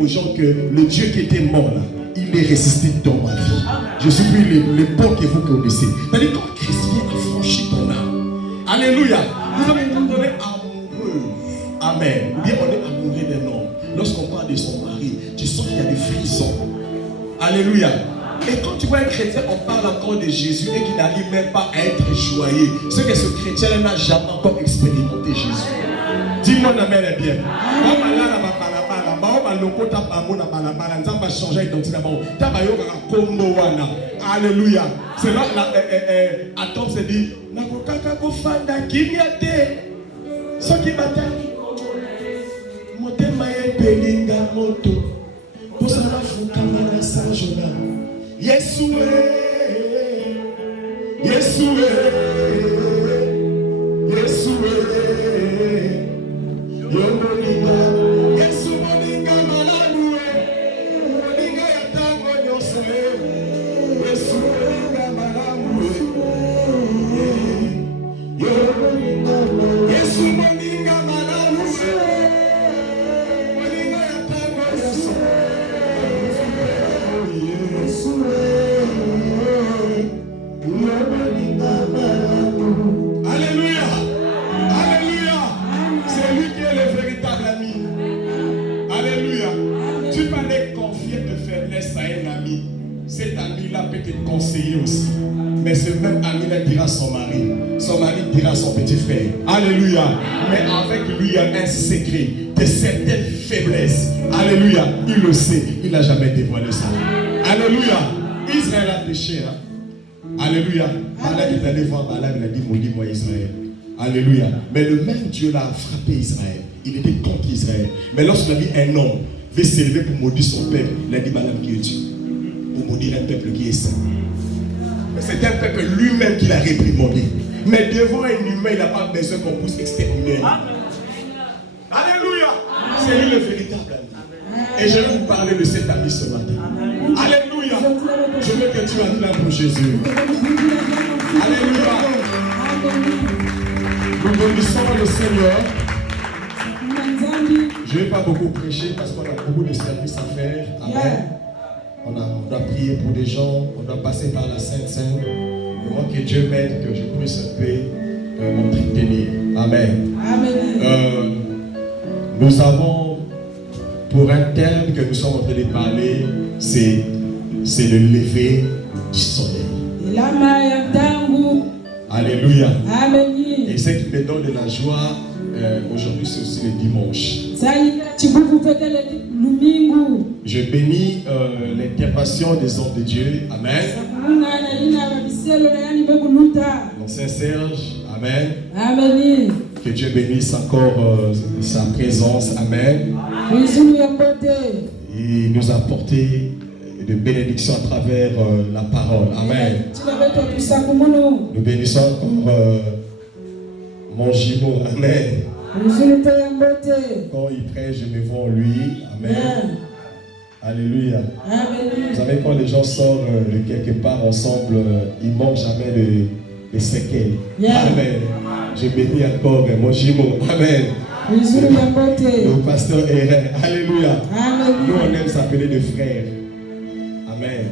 aux gens que le Dieu qui était mort là, il est ressuscité dans ma vie. Je suis plus le bon que vous connaissez. C'est-à-dire quand Christ vient affranchir ton âme. Alléluia. Nous avons été donnés amoureux. Amen. Ou bien on est amoureux d'un homme. Lorsqu'on parle de son mari, tu sens qu'il y a des frissons. Alléluia. Et quand tu vois un chrétien, on parle encore de Jésus et qui n'arrive même pas à être joyeux. C'est que ce chrétien n'a jamais encore expérimenté Jésus. Dis-moi amen et bien. Alléluia. C'est là Adam s'est dit nakokaka kofanda kimia te soki bataki motema epelinga moto posala fukama na sanjona Yesu Yesu Yesu Yomolinga Yesu molinga malamu molinga ya tango nyonso Yesu molinga malamu Yomolinga Yesu molinga malamu molinga ya tango nyonso Yesu Yomolinga malamu. Alléluia. C'est lui qui est le véritable ami. Alléluia. Tu peux aller confier tes faiblesses à un ami. Cet ami-là peut te conseiller aussi. Mais ce même ami-là dira à son mari dira à son petit frère. Alléluia. Mais avec lui, il y a un secret de certaines faiblesses. Alléluia. Il le sait. Il n'a jamais dévoilé ça. Alléluia. Israël a péché. Alléluia. Balak est allé voir Balak, il a dit maudis-moi Israël. Alléluia. Mais le même Dieu là a frappé Israël. Il était contre Israël. Mais lorsqu'il a vu un homme veut s'élever pour maudire son peuple, il a dit Balak qui est Dieu. Pour maudire un peuple qui est saint. Mais c'est un peuple lui-même qui l'a réprimandé. Mais devant un humain, il n'a pas besoin qu'on puisse exterminer. Alléluia. C'est lui le véritable ami. Et je vais vous parler de cet ami ce matin. Alléluia. Je veux que tu acclames pour Jésus. Alléluia. Nous bénissons le Seigneur. Je ne vais pas beaucoup prêcher parce qu'on a beaucoup de services à faire. Amen. On doit prier pour des gens. On doit passer par la Sainte Seine. Moi que Dieu m'aide, que je puisse un peu m'entretenir. Amen. Amen. Nous avons pour un thème que nous sommes en train de parler, c'est le lever du soleil. Alléluia. Amen. Et ce qui me donne de la joie, aujourd'hui c'est aussi le dimanche. Je bénis l'intervention des hommes de Dieu. Amen. Mon Saint Serge. Amen. Amen. Que Dieu bénisse encore sa présence. Amen. Il nous a apporté de bénédiction à travers la parole. Amen. Nous bénissons encore mon jumeau. Amen. Quand il prêche, je me vois en lui. Amen. Alléluia. Amen. Vous savez, quand les gens sortent de quelque part ensemble, ils ne manquent jamais de séquelles. Amen. Je bénis encore mon jumeau. Amen. Le pasteur Eren. Alléluia. Amen. Nous, on aime s'appeler de frères. Amen.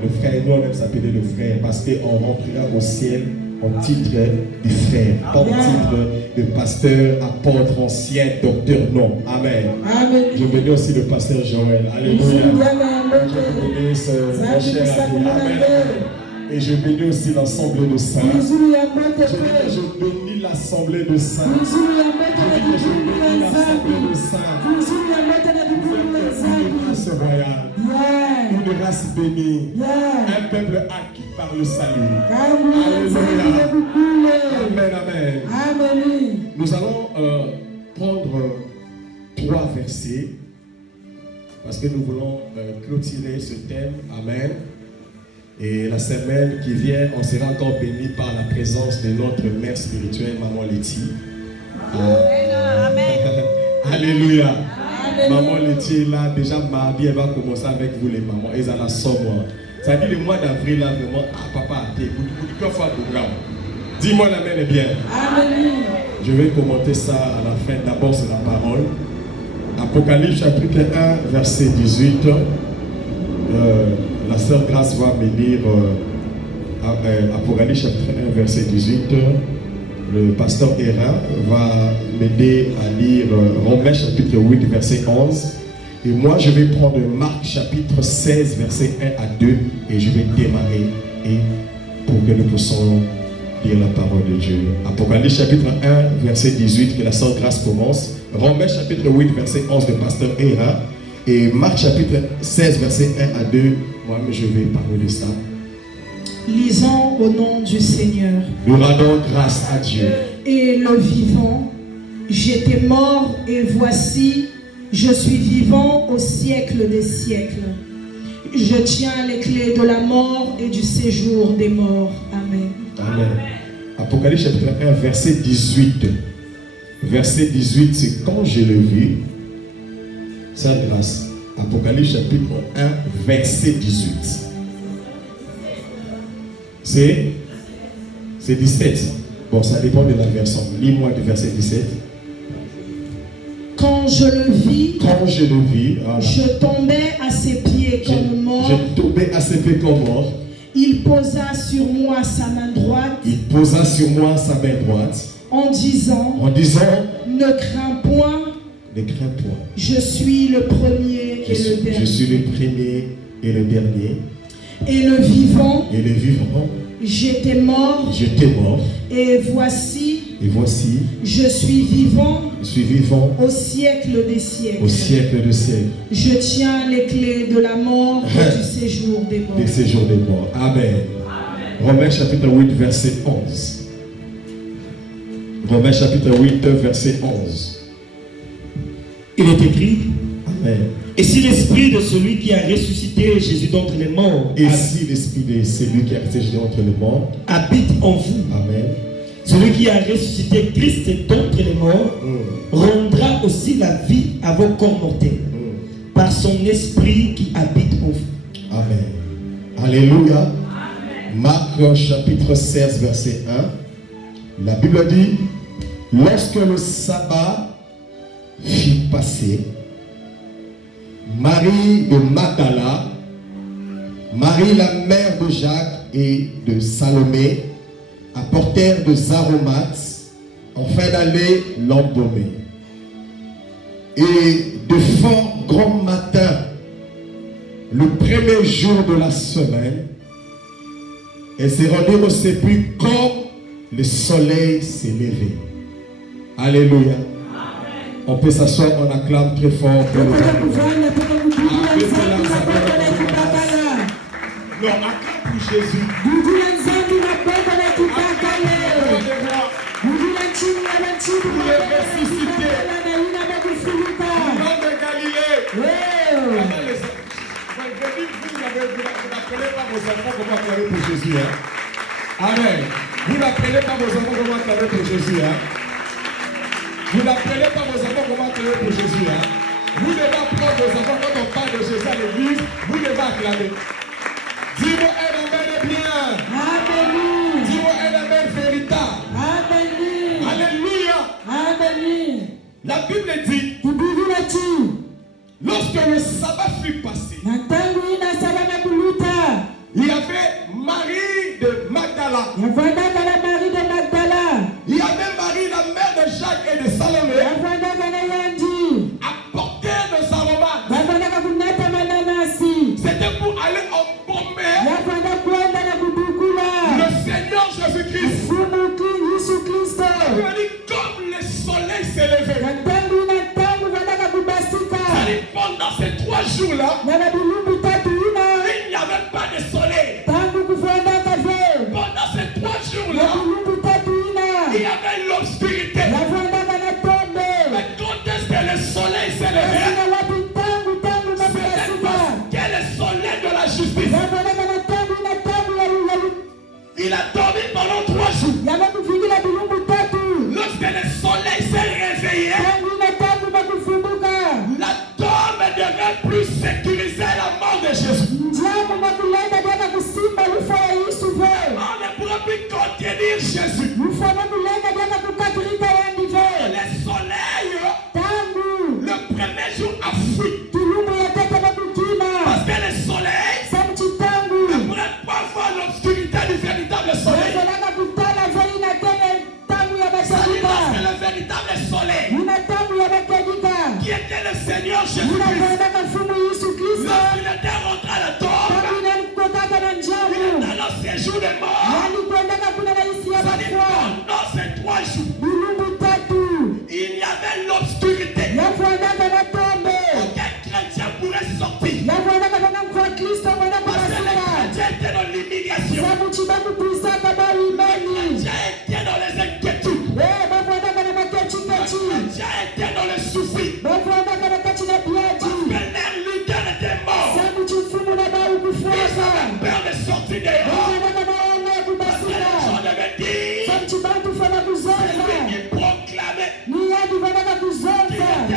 Le frère, nous, on aime s'appeler de frère parce qu'on rentrera au ciel en titre de frère, pas en titre de pasteur, apôtre, ancien, docteur, non. Amen. Amen. Je bénis aussi le pasteur Joël. Alléluia. Je bénis mon cher ami. Amen. Et je bénis aussi l'assemblée de saints. Je bénis l'assemblée de saints. Je bénis l'assemblée de saints. Une race royale. Une race bénie. Un peuple acquis par le salut. Alléluia. Amen, amen. Amen. Nous allons prendre 3 versets parce que nous voulons clôturer ce thème. Amen. Et la semaine qui vient, on sera encore béni par la présence de notre mère spirituelle, Maman Letty. Amen. Alléluia. Amen. Maman Letty est là, déjà mardi, elle va commencer avec vous les mamans. Et ça la somme. Ça dit le mois d'avril, là, vraiment, papa, t'es quoi faire programme. Dis-moi l'amen est bien. Amen. Je vais commenter ça à la fin. D'abord, c'est la parole. Apocalypse chapitre 1, verset 18. La sœur Grâce va me lire Apocalypse chapitre 1, verset 18. Le pasteur Hérin va m'aider à lire Romains chapitre 8, verset 11. Et moi, je vais prendre Marc chapitre 16, verset 1 à 2. Et je vais démarrer pour que nous puissions lire la parole de Dieu. Apocalypse chapitre 1, verset 18, que la sœur Grâce commence. Romains chapitre 8, verset 11, de pasteur Hérin. Et Marc chapitre 16, verset 1 à 2. Moi-même, je vais parler de ça. Lisons au nom du Seigneur. Nous rendons grâce à Dieu. Et le vivant, j'étais mort et voici, je suis vivant au siècle des siècles. Je tiens les clés de la mort et du séjour des morts. Amen. Amen. Apocalypse chapitre 1, verset 18. Verset 18, c'est quand je le vis. Sa grâce. Apocalypse chapitre 1, verset 18. C'est 17. Bon, ça dépend de la version. Lis-moi le verset 17. Quand je le vis, voilà. Je tombais à ses pieds comme mort. Je tombais à ses pieds comme mort. Il posa sur moi sa main droite. En disant, ne crains point. Je suis le premier et le dernier. Je suis le premier et le dernier. Et le vivant, j'étais mort. Et voici, je suis vivant au siècle des siècles. Je tiens les clés de la mort et du séjour des morts. Amen. Romains chapitre 8, verset 11. Romains chapitre 8, verset 11. Il est écrit. Amen. Et si l'esprit de celui qui a ressuscité Jésus d'entre les morts habite en vous, amen, celui qui a ressuscité Christ d'entre les morts rendra aussi la vie à vos corps mortels par son esprit qui habite en vous. Amen. Alléluia. Amen. Marc chapitre 16 verset 1. La Bible dit, lorsque le sabbat fut passé, Marie de Magdala, Marie la mère de Jacques et de Salomé apportèrent des aromates afin d'aller l'embaumer. Et de fort grand matin, le premier jour de la semaine, elles se rendirent au sépulcre comme le soleil s'est levé. Alléluia. On peut s'asseoir, on acclame très fort pour le non, acclame pour Jésus. Pour le ressuscité. Nom de Galilée. Vous n'appelez pas vos enfants comment acclamer pour Jésus. Amen. Vous n'appelez pas vos enfants comment acclamer pour Jésus. Vous n'appelez pas vos enfants comment acclamer pour Jésus. Vous devez apprendre vos enfants quand on parle de Jésus à l'église. Vous devez acclamer. Dis-moi un amen bien. Amen. Dis-moi un amen véritable. Amen. Alléluia. Amen. La Bible dit, lorsque le sabbat fut passé, il y avait Marie de Magdala. Il y avait Marie, la mère de Jacques et de Salomé, apportèrent des aromates. C'était pour aller embaumer le Seigneur Jésus-Christ. Il a dit, comme le soleil s'est levé. Pendant ces 3 jours-là, il n'y avait pas de soleil. Pendant ces 3 jours-là, il y avait l'obscurité. Mais quand est-ce que le soleil s'est levé? C'était parce que le soleil de la justice. Il a dormi pendant 3 jours. Lorsque le soleil s'est réveillé, la tombe ne devait plus sécuriser la mort jour de mort. Ça dit pendant ces 3 jours, il y avait l'obscurité. Aucun chrétien pourrait sortir. Parce que les chrétiens étaient dans l'humiliation. Les chrétiens étaient dans les inquiétudes. Les chrétiens étaient dans le souci. Parce que leur leader était mort. Ils avaient peur de sortir dehors. Parce que les gens devaient dire, c'est lui qui proclamait qu'il était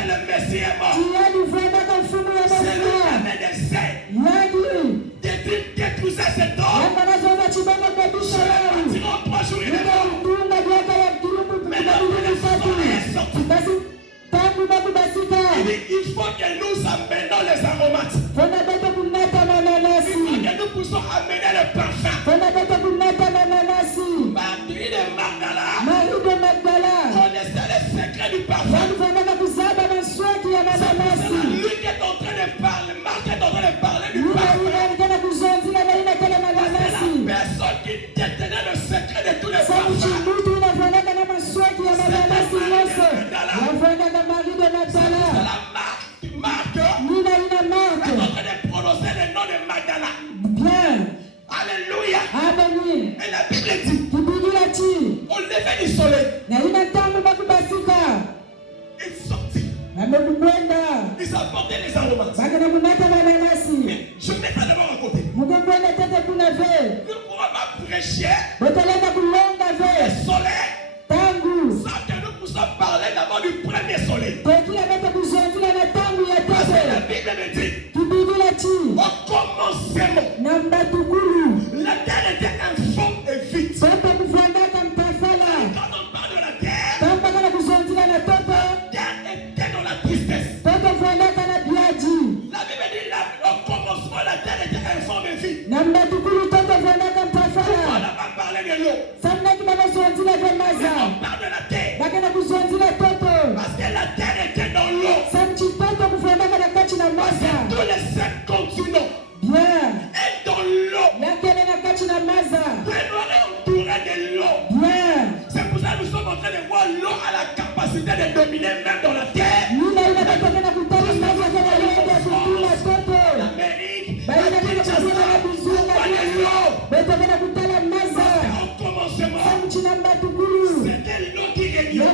le Messie est mort. C'est lui qui avait des ailes. Détruisez cet homme. Je vais partir en 3 jours, il est mort. Maintenant, le soleil est sorti. Il faut que nous amenions les aromates. Il faut que nous puissions amener le parfum. Marie de Magdala connaissait le secret du parfum. C'est lui qui est en train de parler. Marc est en train de parler du parfum. La personne qui détenait le secret de tous les parfums. C'est la Marc est en train de prononcer le nom de Magdala. Alléluia. Et la Bible dit, au lever du soleil, il sortit. Ils apportaient les aromates. Mais je mets ça devant à côté. Nous ne pourrons pas prêcher le soleil sans que nous puissions parler d'abord du premier soleil. Parce que la Bible me dit, au commencement, la terre était informe et vide. Quand on parle de la terre était dans la tristesse. La Bible dit, au commencement, la terre était informe et vide. Pourquoi on n'a pas parlé de l'eau? On parle de la terre. Parce que la terre était dans l'eau. Parce que tous les 5 continents est dans l'eau. Prenons entouré de l'eau. C'est pour ça que nous sommes en train de voir l'eau à la capacité de dominer même dans la terre. L'Amérique, au commencement, c'était l'eau qui régnait.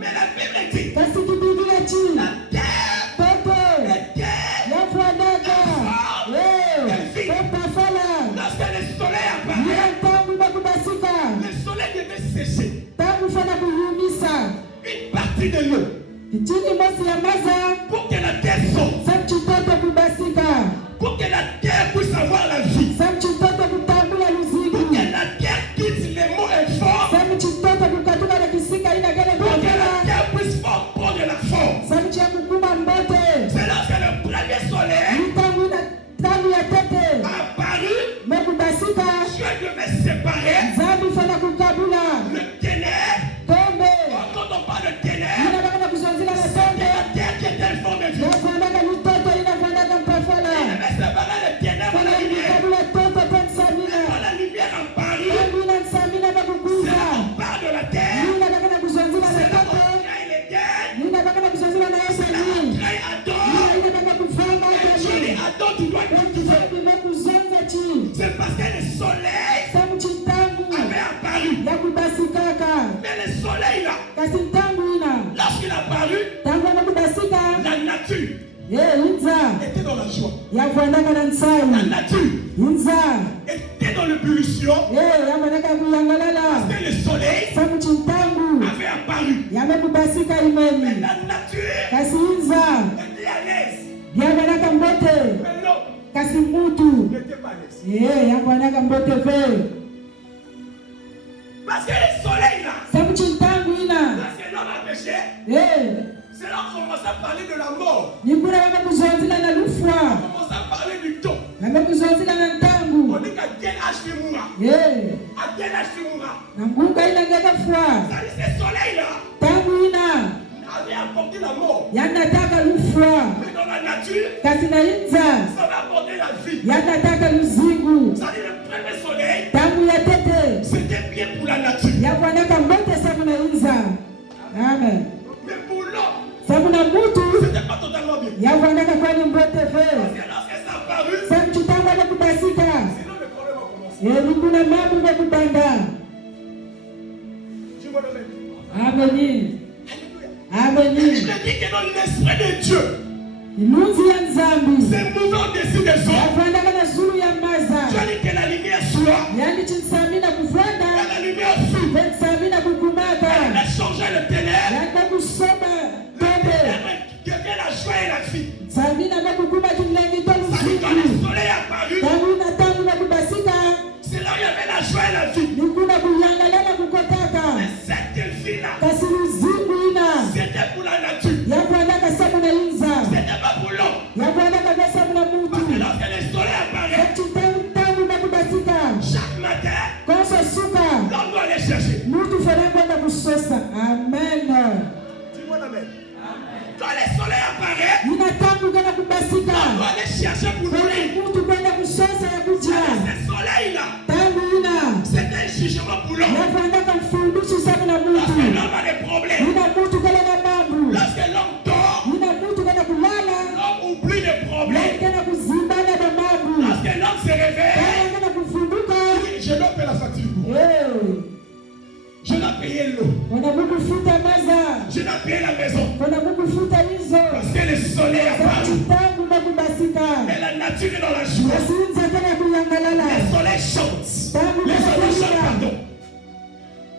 Mais la Bible dit, la terre était lorsque le soleil apparaît, le soleil devait sécher une partie de l'eau pour que la terre sorte, pour que la terre puisse avoir la vie, pour que la terre quitte les mots inforts, pour que la terre puisse prendre de la force. C'est lorsque le premier soleil a apparu, Dieu devait séparer le ténèbre. Quand on parle de ténèbres, c'est la terre qui est informe et vide. Il devait séparer le ténèbre de la lumière. Quand la lumière apparut, c'est là qu'on parle de la terre. C'est là qu'on crée l'Éden. C'est là qu'on crée Adam. Et Dieu dit Adam, tu dois cultiver. C'est parce que le soleil avait apparu. Mais le soleil là, lorsqu'il a apparu, la nature était dans la joie. La nature était dans l'ébullition. Parce que le soleil avait apparu. Mais la nature était à l'aise. Mais l'homme n'était pas à l'aise. Parce que le soleil là, lorsque l'homme a péché, c'est là qu'on commence à parler de la mort. On commence à parler du temps. On dit qu'à quel âge tu mourras. À quel âge tu mourras. C'est ce soleil là avait apporté la mort. Mais dans la nature, ça va apporter la vie. Yakataka luzingu. Ça dit le premier soleil. Tangu ya tete. C'était bien pour la nature. Yakwanaka mbote sabuna inza. Amen. Mais pour l'homme. Sabuna mutu. C'était pas totalement bien. Yakwanaka kwani mbote fe. Parce que lorsque ça apparut. Sam chitanga na kubasika. Sinon le problème va commencer. Kuna mambo ya kubanda. Tu vois le mec. Amen. Amen. Il dit que dans l'esprit de Dieu. Inunzi ya nzambi. C'est mouvant dessus des hommes. Yakwanaka na zulu ya maza. Dieu dit que la lumière soit. Yani chinsamina kuvanda. La lumière fut. Chinsamina kukumata. Elle a changé le ténèbre. Yaka kusoma. Quelqu'un a joué la fille. Samina bakukuma kilengi to Ça dit quand le soleil est apparu. tangu na kubasika. C'est là où il y avait la joie et la vie. Nikuna kuyangalela kukotaka. Mais cette fille-là. Kasi luzingu ina. C'était pour la nature. Yakwanaka sabu na inza. C'était pas pour l'homme. Yakwanaka kwa sabu na mutu. Parce que lorsque le soleil apparaît. Tangu na kubasika. Chaque matin. Kosa suka. L'homme doit aller chercher. Mutu fana kwenda kusosa. Amen. Dis-moi amen. Quand le soleil apparaît. Ina tangu kana kubasika. On doit aller chercher pour lui. Mutu kwenda kusosa ya kuja. Ce soleil-là. Tangu ina. C'est un jugement pour l'homme. Yakwanaka mfundushi sabu na mutu. Lorsque l'homme a des problèmes. Ina mutu kala na mambo. Lorsque l'homme dort. Ina mutu kana kulala. L'homme oublie les problèmes. Kana kuzimbana na mambo. Lorsque l'homme se réveille. Kana kufunduka. Je dois payer la facture. Je dois payer l'eau. Wanakufuta maza. Je dois payer la maison. Wanakufuta hizo. Parce que le soleil apparaît. Tangu na kubasika. Et la nature est dans la joie. Asinza kana kuyangalala. Le soleil chante. Tangu Les oiseaux chantent, na pardon.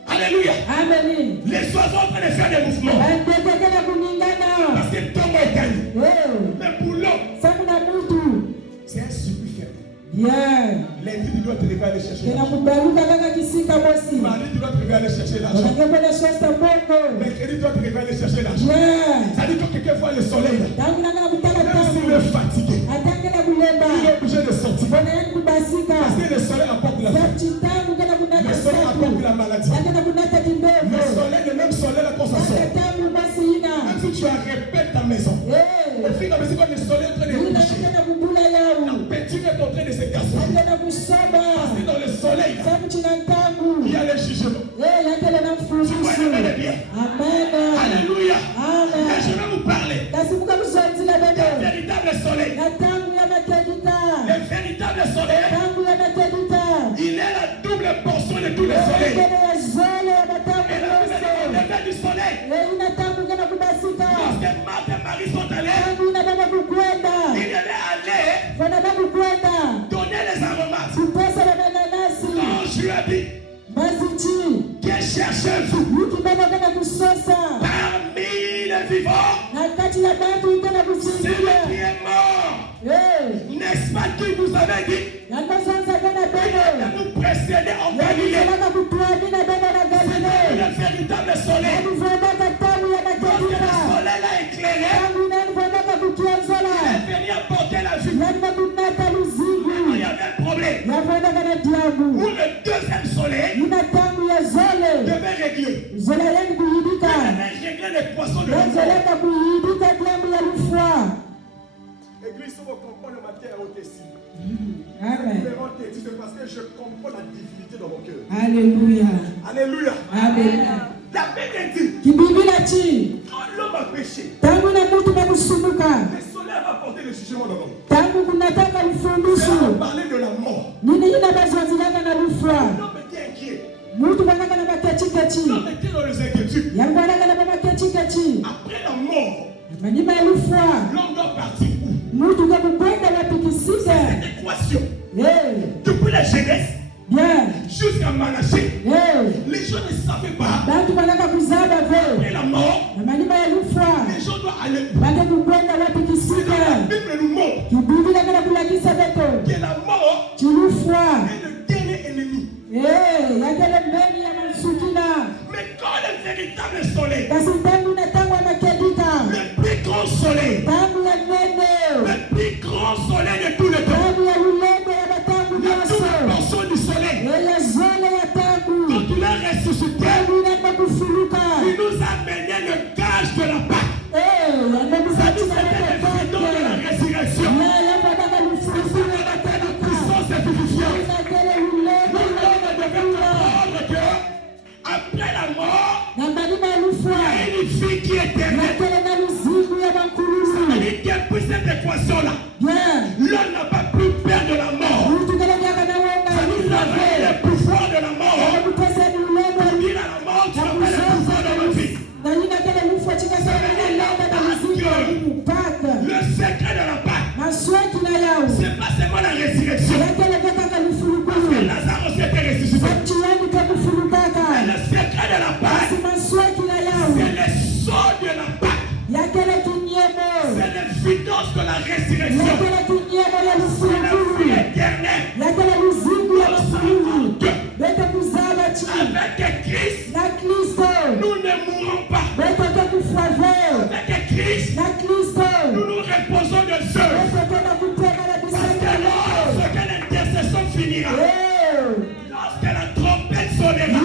Alléluia. Amen. Les oiseaux sont en train de faire des mouvements. Bandeke kana kuningana. Parce que le temps est gagné. Mais pour l'homme, Sabu na mutu. c'est un supplice faible. Yeah. Lundi, tu dois te lever aller chercher Kana l'argent. kubaruka kaka kisika bosi. Mardi, tu dois te lever aller chercher l'argent. Wanakwenda shosta bongo. Mercredi, tu dois te lever aller chercher l'argent. Yeah. Ça dit que quelqu'un voit le soleil là. Tangu na kana kutala Même s'il tangu. est fatigué, Atangela kulemba. il est obligé de sortir. Wanaenda kubasika. Parce que le soleil apporte la vie. Tangu kana Le kunata soleil apporte la maladie. Kana kunata kimbembe. Le soleil, le même soleil là quand ça sort. Tangu basi ina. Même si tu as répète ta maison. Au fil de la maison, quand le soleil est en train de Ina coucher, kana kubula yao. la peinture est en train de se casser. Kana kusoma. Parce que dans le soleil, là, Sabu china tangu. il y a le jugement. Yakela na Tu vois, mfurusu. il est bien. Amen. Alléluia. Amen. Et je vais vous parler. Kasimuka kuzonzi la Le bebe. véritable soleil. Na tangu ya matedita. Le véritable soleil, Tangu ya matedita. il est la double portion de tous les soleils. Kana ya zole ya matangu Et la yose. lever du soleil. Ina tangu kana kubasika. Lorsque Marthe et Marie sont allés, Tangu ina baba kukwenda. ils devaient aller Wana baba kukwenda. donner les aromates. Kuposa na nanasi. Quand je lui ai dit, Mazichi. que cherchez-vous Wiki baba kana kusosa. parmi les vivants? Na kati ya bantu kana Celui kusindia. qui est mort. N'est-ce pas qui vous avait dit Yanazanza kana bebe. de vous précéder en Galilée? Yanazalaka kutuamina bebe na Galilei. Le véritable soleil. Yanuvondaka tangu ya Lorsque le matedita. soleil l'a éclairé, Tangu inanuvondaka kukianzala. il est venu apporter la vie. Yanuma kunata Il luzigu. y avait un problème. Yavondaka na diabu. Où le deuxième soleil Ina tangu ya zole. devait régler. Zola yani kuhidika. Il devait régler les poissons de la mer. Yazolaka kuhidika diabu ya lufwa. Église, on comprend le matin à Otessi. Amen. C'est parce que je comprends la divinité dans mon cœur. Alléluia. Alléluia. Amen. La Bible dit, Kibibila chi. quand l'homme a péché, Tangu na mutu na kusumuka. le soleil va porter le jugement dans l'homme. Tangu kunataka C'est lufundisho. là parler de la mort. Nini ina bazonzilaka na lufwa. L'homme était inquiet. Mutu banaka na makechikechi. L'homme était dans les inquiétudes. Yangu banaka na makechikechi. Après la mort, Manima ya lufwa. l'homme doit partir où? Mutu kwa kukwenda wapikisike. Cette équation, Hey. depuis la jeunesse Bien. jusqu'à Manassé, Hey. les gens ne savaient pas. Bantu banaka kuzaba Après ve. la mort, Na manima ya lufwa. les gens doivent aller où? Bande kukwenda La wapikisike. Bible nous montre Kibibila kana kulakisa beto. que la mort Chilufwa. est le dernier ennemi. Hey. Yakele meni ya mansukina. Mais quand le véritable soleil, Kasi tangu na tangu ya makedika. le plus grand soleil, Tangu ya nene. le plus grand soleil de tous les temps, Tangu ya ulembe ya matangu la double yoso. portion du soleil, Ya zole ya tangu. quand il est ressuscité, Tangu inataka kufuluka. il nous a mené le gage de la Pâque. Eh, Ça dit, c'était le fantôme de la résurrection. ya badaka lufurufu ya matani C'est pas seulement la résurrection. Parce que Lazare aussi était ressuscité. Mais le secret de la Pâque, c'est le sceau de la Pâque. C'est l'évidence de la résurrection. C'est la vie éternelle. Avec Christ, nous ne mourrons pas. Avec Christ, nous nous reposons de Dieu. Parce que lorsque l'intercession finira, lorsque la trompette sonnera,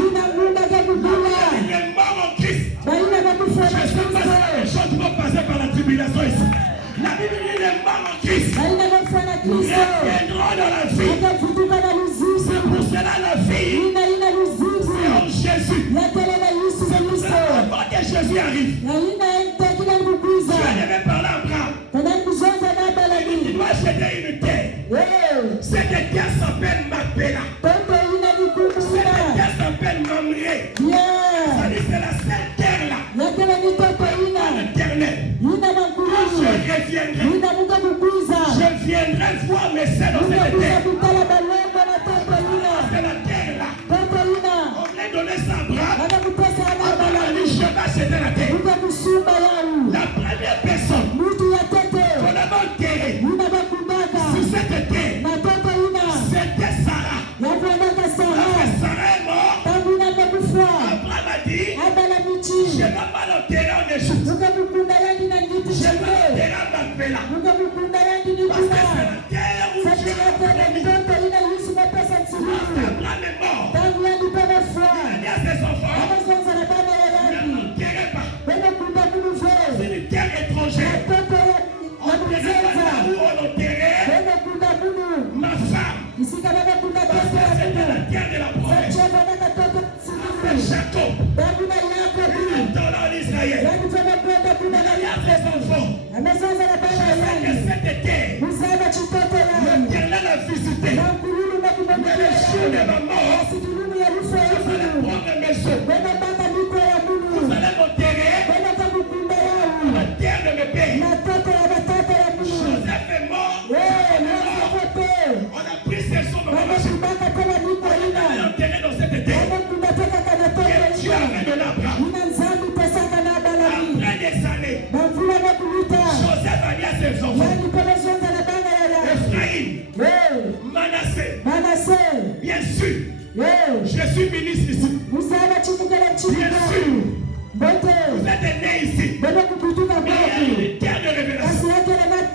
il est mort en Christ. Je ne sais pas si les gens qui vont passer par la tribulation ici. La Bible dit il est mort en Christ. Ils reviendront dans la vie. C'est pour cela la vie. C'est en Jésus. Avant que Jésus arrive, Dieu devait parler à Abraham. Il doit acheter une terre. Cette terre s'appelle Macpéla. Cette terre s'appelle Mamré. Ça dit c'est la seule terre là. L'éternel. Je viendrai voir mes sœurs dans cette terre. C'est la terre là. On vient donner ça à Abraham. Abraham a dit je vais acheter la terre. La première personne qu'on a enterrée sur cette terre, c'était Sarah. Sarah est morte. Abraham a dit je ne vais pas l'enterrer en Égypte. Je vais l'enterrer à Macpéla. Parce que c'est la terre où Dieu a promis. Abraham est mort. Il a dit à ses enfants, ne m'enterrez pas. C'est une terre étrangère. Enterrez pas là où on enterrait ma femme. Parce que c'était la terre de la promesse. C'est Jacob. Il est dans l'Israël. Il a ses enfants. Je sais que cette terre, l'Éternel a visité. Mais le jour de ma mort, vous allez prendre mes os. Vous allez m'enterrer la terre de mes pères. Joseph est mort. On a pris ses os dans la machine. On l'a enterré dans cette terre. Et Dieu a donné à Abraham. Après des années, Joseph a dit à ses enfants, Ephraïm, Manassé, bien sûr, je suis ministre ici. Bien sûr, vous êtes nés ici. Mais il y a une terre de révélation.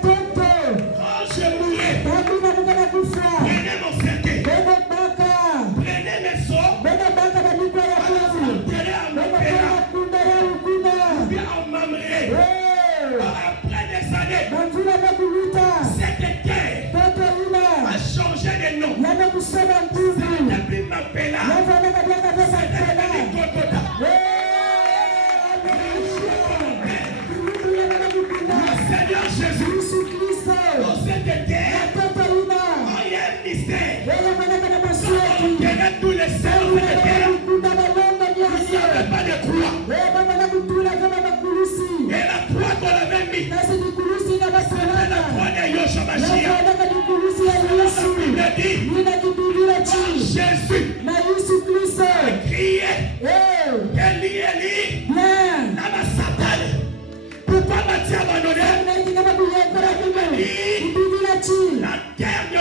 Quand je mourrai, prenez mon cercueil, prenez mes seaux, enterrez à Macpéla, ou bien en Mamré. Après des années, cette terre a changé de nom. C'était plus Macpéla, c'était devenu Golgotha. Le Seigneur Jésus, dans cette terre, il y a un mystère. On enterrait tous les saints dans cette terre. Il n'y avait pas de croix. Et la croix qu'on avait mise, c'était la croix de Yoshua Mashiach. La Bible dit, Jésus a crié, Eli, Eli, lama Satan. Pourquoi m'as-tu abandonné? La terre de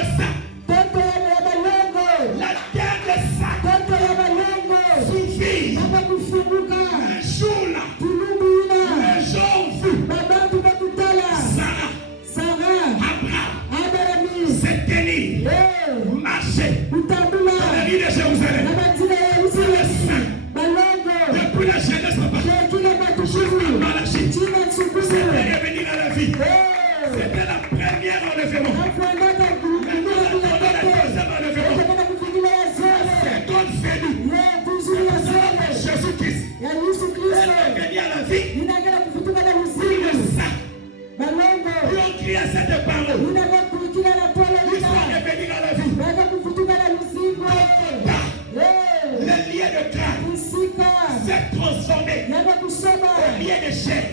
sang. La terre de sang suffit. Un jour là, les gens ont vu Sarah, Abraham, se tenir, marcher dans la rue de Jérusalem. C'est le sang. Depuis la jeunesse, papa, jusqu'à Malachie, c'était revenir à la vie. C'était la première enlèvement. Maintenant, la deuxième enlèvement. C'est comme Félu. Jésus-Christ. Elle est venue à la vie. Le sang. Ils ont crié à cette parole. Il va revenir à la vie. Le lien de crâne s'est transformé en lien de chair.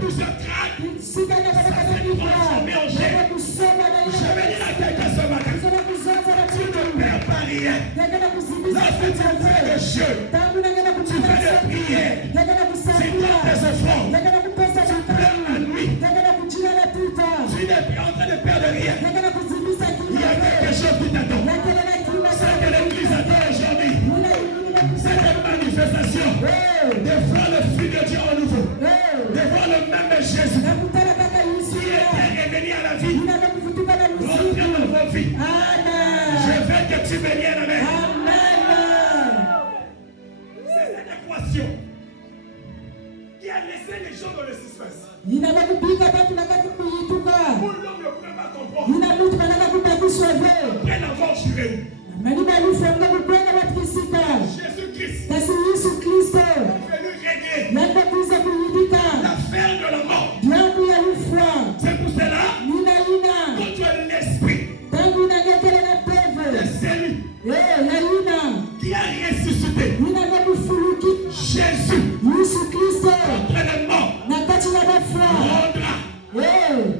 Plusieurs crânes, ça s'est transformé en Lorsque tu fais le jeûne, tu fais des prières, tu donnes tes offrandes, tu pleures la nuit, tu n'es plus en train de perdre rien. Il y a quelque chose qui t'attend. C'est que l'Église attend aujourd'hui. C'est une manifestation de voir le Fils de Dieu en nouveau, de voir le même Jésus qui était revenu à la vie, rentrer dans vos vies. Je veux que tu me viennes, amen. C'est cette équation qui a laissé les gens dans le suspense. Où l'homme ne peut pas comprendre. Après l'avoir juré. Jésus-Christ est venu régler l'affaire de la mort. C'est pour cela, quand tu as l'esprit de celui qui a ressuscité Jésus contre les morts, rendra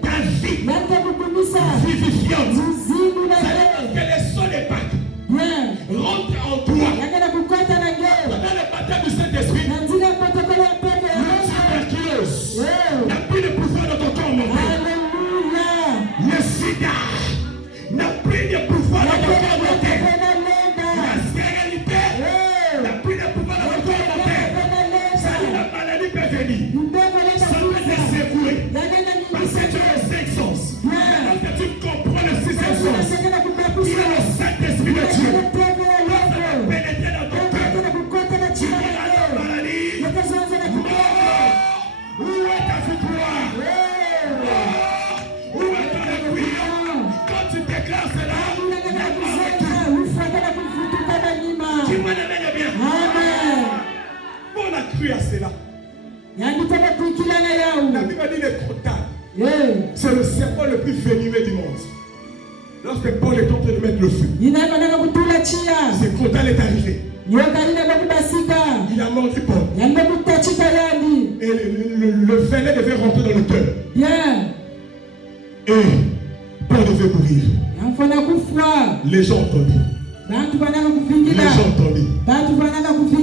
ta vie vivifiante. C'est-à-dire que les sons des Pâques rentrent en toi. Pendant le baptême du Saint-Esprit, la tuberculose n'a plus de pouvoir dans ton corps, mon frère. Le sida n'a plus de pouvoir dans ton corps, mon frère. La stérilité n'a plus de pouvoir dans ton corps, mon frère. Ça, la maladie peut venir. Ça peut te secouer. Parce que tu as le cinq sens. Parce que tu comprends le sixième sens. Tu as le Saint-Esprit de Dieu. Pénétrer dans ton cœur. Tu verras la maladie. Où est ta victoire? Où est ton équilibre? Quand tu déclares cela, tu m'en amènes bien. On a cru à cela. La Bible dit les crotales. C'est le serpent le plus venimeux du monde. Lorsque Paul est en train de mettre le feu, ce crotal est arrivé. Il a mordu Paul. Et le venin devait rentrer dans le cœur. Et Paul devait mourir. Les gens entendaient. Les gens entendaient.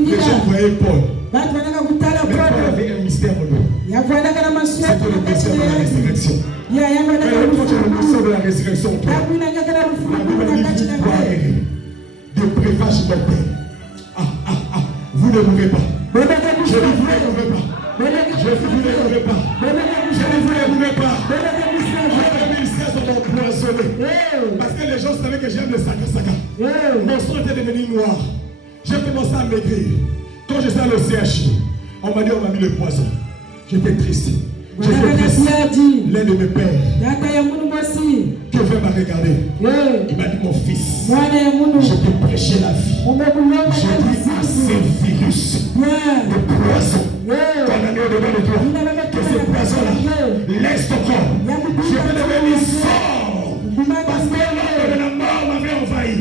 Les gens voyaient Paul. Mais Paul avait un mystère en lui. C'était le mystère de la résurrection. Mais quand tu as le mystère de la résurrection, la Bible dit vous boirez des breuvages mortels. Vous ne mourrez pas. Je dis vous ne mourrez pas. Je dis vous ne mourrez pas. Je dis vous ne mourrez pas. Votre ministère sont empoisonnés. Parce que les gens savaient que j'aime le saka. Mon sang était devenu noir. J'ai commencé à maigrir. Quand j'étais à l'OCH, on m'a dit on m'a mis le poison. J'étais triste. J'étais triste. L'un de mes pères que veut m'a regardé. Il m'a dit mon fils, je te prêchais la vie. Je dis à ces virus de poison qu'on a mis au-dedans de toi, que ces poisons-là laissent ton corps. Je te devenu fort parce que l'ordre de la mort m'avait envahi.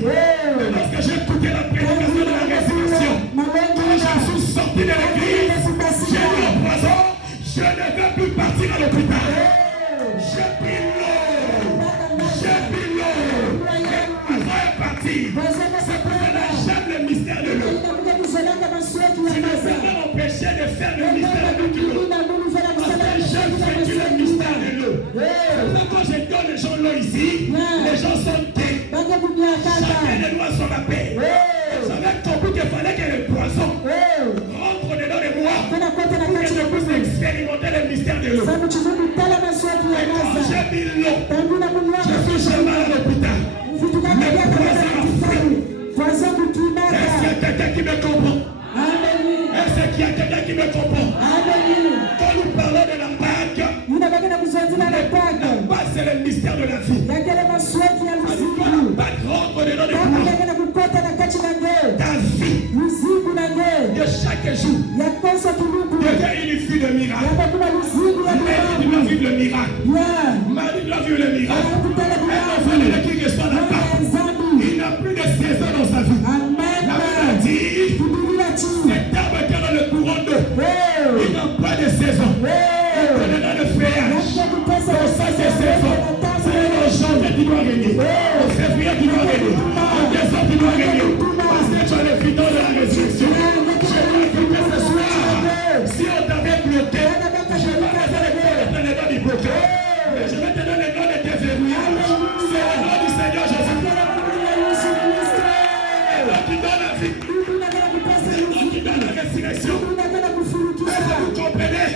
Mais lorsque j'ai écouté la prédication de la résurrection, quand je suis sorti de l'église, j'ai mis au poison. Je ne veux plus partir à l'hôpital. J'ai pris l'eau. J'ai pris l'eau. Le poison est parti. C'est pour cela que j'aime le mystère de l'eau. Tu ne peux pas m'empêcher de faire le mystère de l'eau. Parce que j'aime faire le mystère de l'eau. Quand je donne les gens l'eau ici, les gens sont gays. Chacun des lois sur la paix. J'avais compris qu'il fallait que le poison rentre dedans de moi pour que je puisse expérimenter le mystère de l'eau. Et quand j'ai mis l'eau, je suis jamais à l'hôpital. Le poison a fait. Est-ce qu'il y a quelqu'un qui me comprend? Est-ce qu'il y a quelqu'un qui me comprend? Quand nous parlons de la bague, la bague c'est le mystère de la vie. Quand la bague rentre dedans de moi, ta vie de chaque jour devient une fille de miracle. Marie doit vivre le miracle. Marie doit vivre le miracle. Elle a fallu de qui que soit la part. Il n'a plus de saison dans sa vie. La Bible a dit cet arbre qui est dans le courant d'eau, il n'a pas de saison. Il connaît dans le feuillage. Pour ça, c'est saison. C'est un janvier, dois régner. En février, tu dois régner. En décembre, tu dois régner. Parce que tu as le fidèle de la résurrection. Je veux que ce soir, si on t'avait bloqué, je vais pas te donner le nom du bloqué. Mais je vais te donner le nom de tes verrouilles. C'est le nom du Seigneur Jésus. Et donc tu donnes la vie. Et donc tu donnes la résurrection. Est-ce que vous comprenez?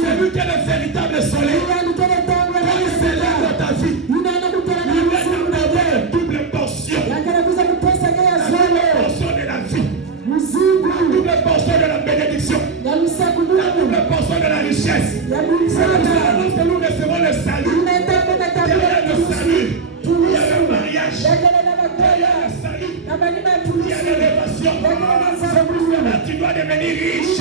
C'est lui qui est le véritable soleil. Quand il s'élève dans ta vie, il va t'apporter une double portion. La portion de la vie. La double portion de la bénédiction. La double portion de la richesse. C'est pour ça que nous recevons le salut. Derrière le salut, il y a le mariage. Derrière le salut, il y a l'élévation. C'est pour cela que tu dois devenir riche.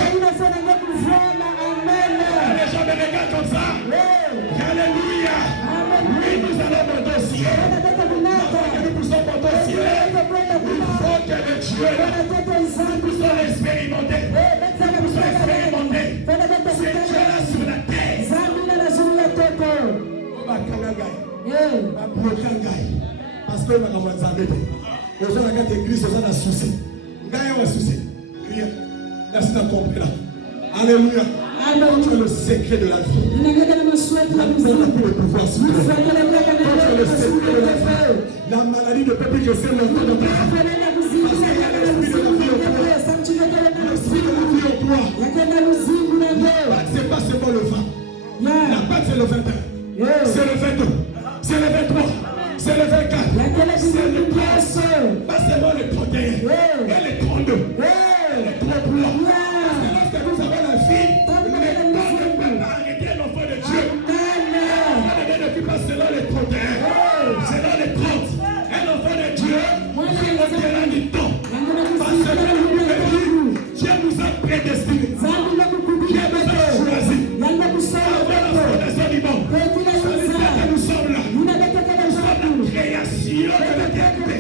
Les gens me regardent comme ça. Alléluia. Oui, nous allons monter au ciel. Avant que nous puissions monter au ciel, il faut que le Dieu nous puissions l'expérimenter. Nous puissions expérimenter. C'est Dieu là sur la terre. Parce que nous avons des les gens regardent l'église, ils ont un souci. Nous avons un souci. Rien. Merci de comprendre. Alléluia. Tu es le secret de la vie. La paix n'a plus de pouvoir sur toi. Tu es le secret de la vie. La maladie ne peut plus que c'est le nom de ta vie. Parce qu'il y a l'esprit de la vie en toi. L'esprit de la vie en toi. La Pâque, c'est pas seulement le 20. La Pâque, c'est le 21. C'est le 22. C'est le 23. C'est le 24. C'est le 30. Pas seulement le 31. Et le 32. Et le 33. Lorsque nous avons la vie, les temps ne peuvent pas arrêter l'enfant de Dieu. L'enfant de Dieu ne vit pas selon les 31, selon les 30. Un enfant de Dieu vit au-delà du temps. Parce que Dieu nous a prédestinés. Dieu nous a choisis. Avant la fondation du monde. Nous sommes là. Nous sommes la création de l'éternité.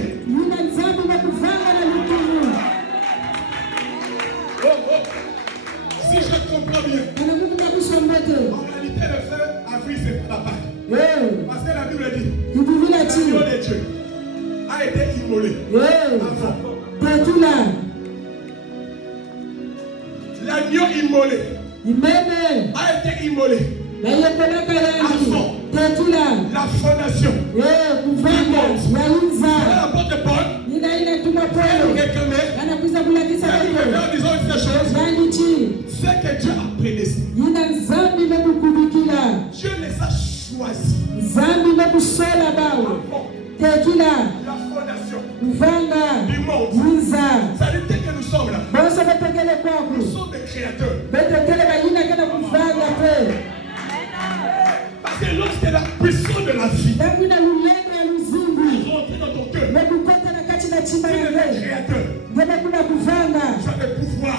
Si je comprends bien, en réalité, le feu avril, c'est pas la Pâque. Parce que la Bible dit l'agneau de Dieu a été immolé avant. L'agneau immolé a été immolé avant la fondation du monde. C'est la porte de Paul. Elle nous réclamait. En disant une seule chose. C'est que Dieu a prédestiné. Dieu les a choisis. La fondation du monde. Ça veut dire que nous sommes là. Nous sommes des créateurs. Parce que lorsque la puissance de la vie est rentrée dans ton cœur, tu es le créateur. Tu as le pouvoir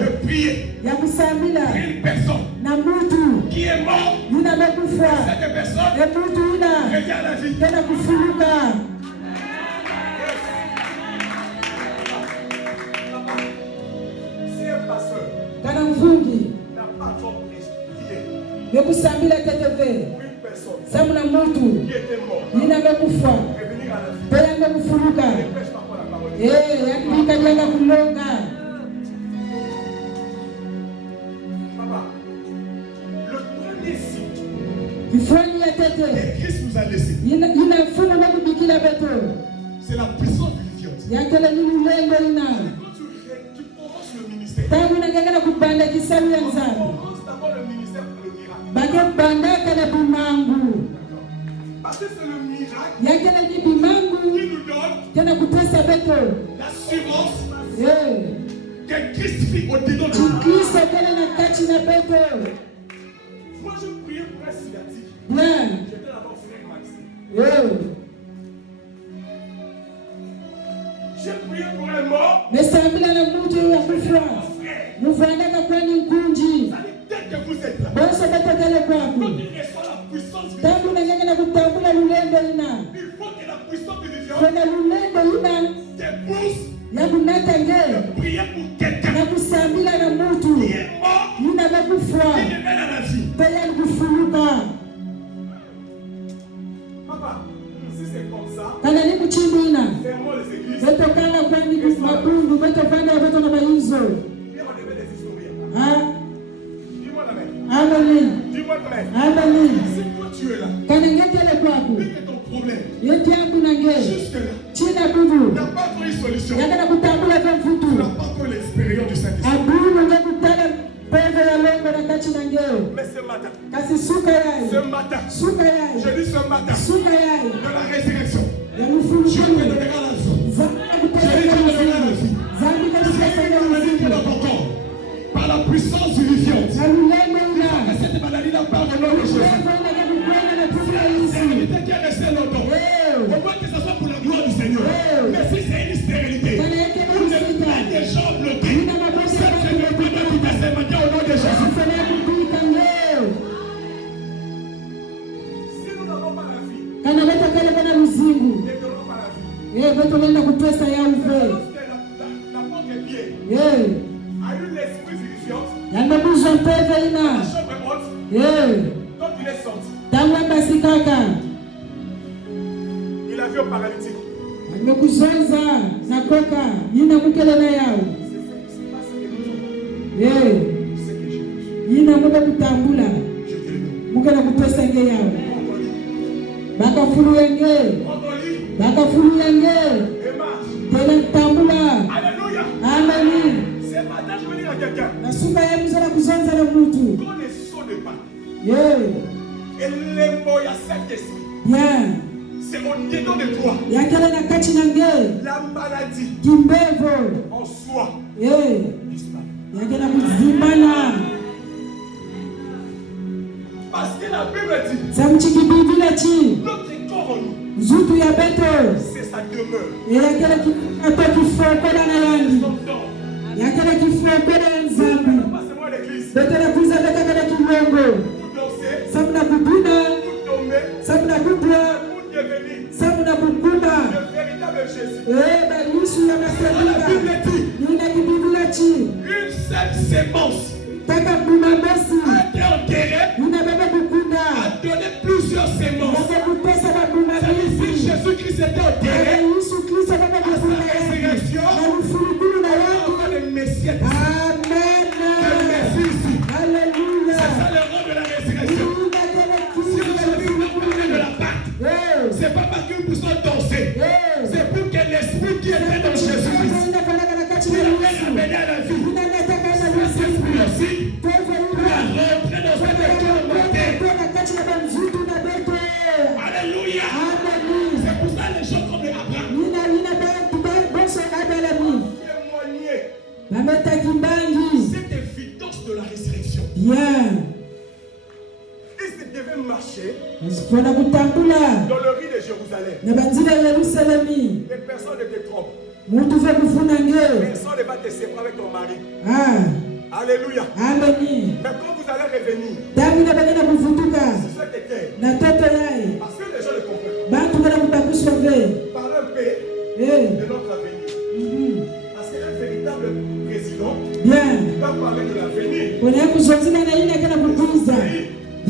de prier pour une personne qui est morte. Cette personne revient à la vie. Si un pasteur n'a pas encore prié pour une personne qui était morte, revenir à la vie, ne prêche pas pour la parole de Dieu. Papa, le premier signe que Christ nous a laissé, c'est la puissance vivifiante. Quand tu commences le ministère, tu commences d'abord le ministère pour le miracle. Parce que c'est le miracle qui nous donne l'assurance que Christ vit au-dedans de nous. Moi, je priais pour un sciatique. J'étais d'abord frère Maxime. Je priais pour un mort. Dès que vous êtes là, quand il reçoit la puissance vivifiante, il faut que la puissance vivifiante te pousse de prier pour quelqu'un qui est mort, qui revient à la vie. Papa, Si c'est comme ça, kana ni kuchimbina fermons les églises. beto kala kwani makundu beto fanda beto na baizo Bien, on devait des historiens. ah Dis-moi la main. amen Dis-moi la main. amen Si toi tu es là, kana ngekele kwako dès que ton problème, yote yangu na ngee jusque là, china bubu n'a pas trouvé une solution. yakana kutambula kwa Tu mfutu n'as pas trouvé l'expérience du Saint-Esprit. abulu ngekutana peve ya longo na kachi na ngeo Mais ce matin, kasi suka yai ce matin, je dis ce matin, suka yai de la résurrection, ya Dieu mfulu te donnera la vie. Par la puissance vivifiante. Que cette maladie-là part au nom de Jésus. C'est une stérilité qui est restée longtemps. Au moins que ce soit pour la gloire du Seigneur. Mais si c'est une stérilité, vous ne pas des gens bloqués. Cette stérilité doit quitter ce matin au nom de Jésus. Si nous n'avons pas la vie, kana leta kale bana mzingu nous n'aurons pas la vie. beto lenda kutwesa ya uve L'apôtre Pierre a eu l'esprit vivifiant. yamebuzwa mpeve La ina chambre haute, quand il est sorti, tangu basi kaka il a vu un paralytique. amekuzonza na koka yina mukele na yao C'est pas ce que nous avons. C'est que Jésus. yina muke kutambula Je te le dis. mukele kutwesa nge yao bakafuluyenge Prends ton lit bakafuluyenge et marche. tena kutambula Alléluia. amen Ce matin, je veux dire à quelqu'un, na suka ya mzala kuzonza na mutu quand les sauts de pas ye et les mots, il y a Saint-Esprit, bien c'est au dedans de toi. yakele na kachi na nge La maladie kimbevo en soi disparaît. yakela kuzimana Parce que la Bible dit, samchikibibila chi notre corps en nous, zutu ya beto c'est sa demeure. yakela kiato kifokola na yangi Son temps. yakela kifokola ya nzambi Pas seulement l'église. beto na kuza bekakela kilongo Pour danser, sabu na kubina pour tomber, sabu na kubwa pour devenir sabu na kukuma le véritable Jésus. balisu ya La maselika Bible dit, nina kibibila chi une seule sémence taka bumamesi a été enterrée, nina bebe kukunda a donné plusieurs sémences. yakakutesa Si babumamesi Jésus-Christ était enterré, Yesu Kristo bebe kukunda yangi na lufurukulu na yangi le Messie est amen le Messie ici. Alléluia. C'est ça le rang de la résurrection. Si aujourd'hui on a parlé de la Pâque, c'est pas parce que nous puissions danser, c'est pour que l'esprit qui était dans Jésus-Christ, qui l'avait ramené à la vie, cet esprit aussi, va rentrer dans cette cœur mortel. Alléluia. C'est pour ça les gens comme Abraham témoignaient cette évidence de la résurrection. Ils devaient marcher dans le riz de Jérusalem. Les personnes ne te trompent. Personne ne va te séparer avec ton mari. Alléluia. Mais quand vous allez revenir sur cette terre, parce que les gens ne comprennent pas, parler un peu de notre avenir. Parce qu'un véritable président doit parler de l'avenir. Un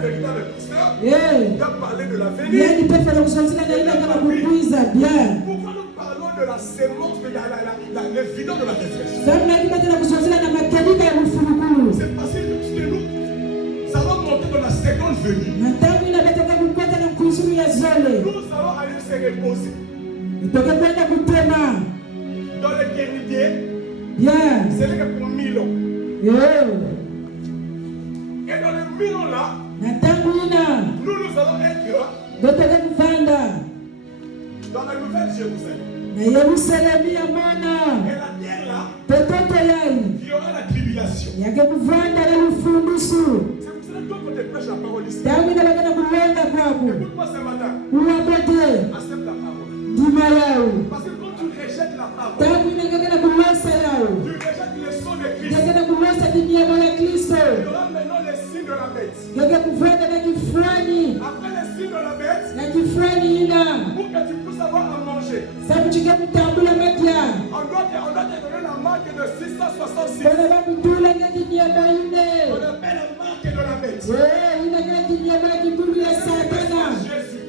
véritable pasteur doit parler de l'avenir. Pourquoi nous parlons de la sémence, de l'évidence de la résurrection? C'est parce que nous allons monter dans la seconde venue. Nous allons aller se reposer dans l'éternité. C'est là que pour 1000 ans. Et dans les 1000 ans là, nous allons être dans la nouvelle Jérusalem. Et la terre là, il y aura la tribulation. C'est pour cela que quand tu prêches la parole ici, écoute-moi ce matin, accepte la parole. Parce que quand tu rejettes la parole, tu rejettes le sang de Christ. Il y aura maintenant les signes de la bête. Après les signes de la bête, pour que tu puisses avoir à manger, on doit te donner la marque de 666. On appelle la marque de la bête. Jésus.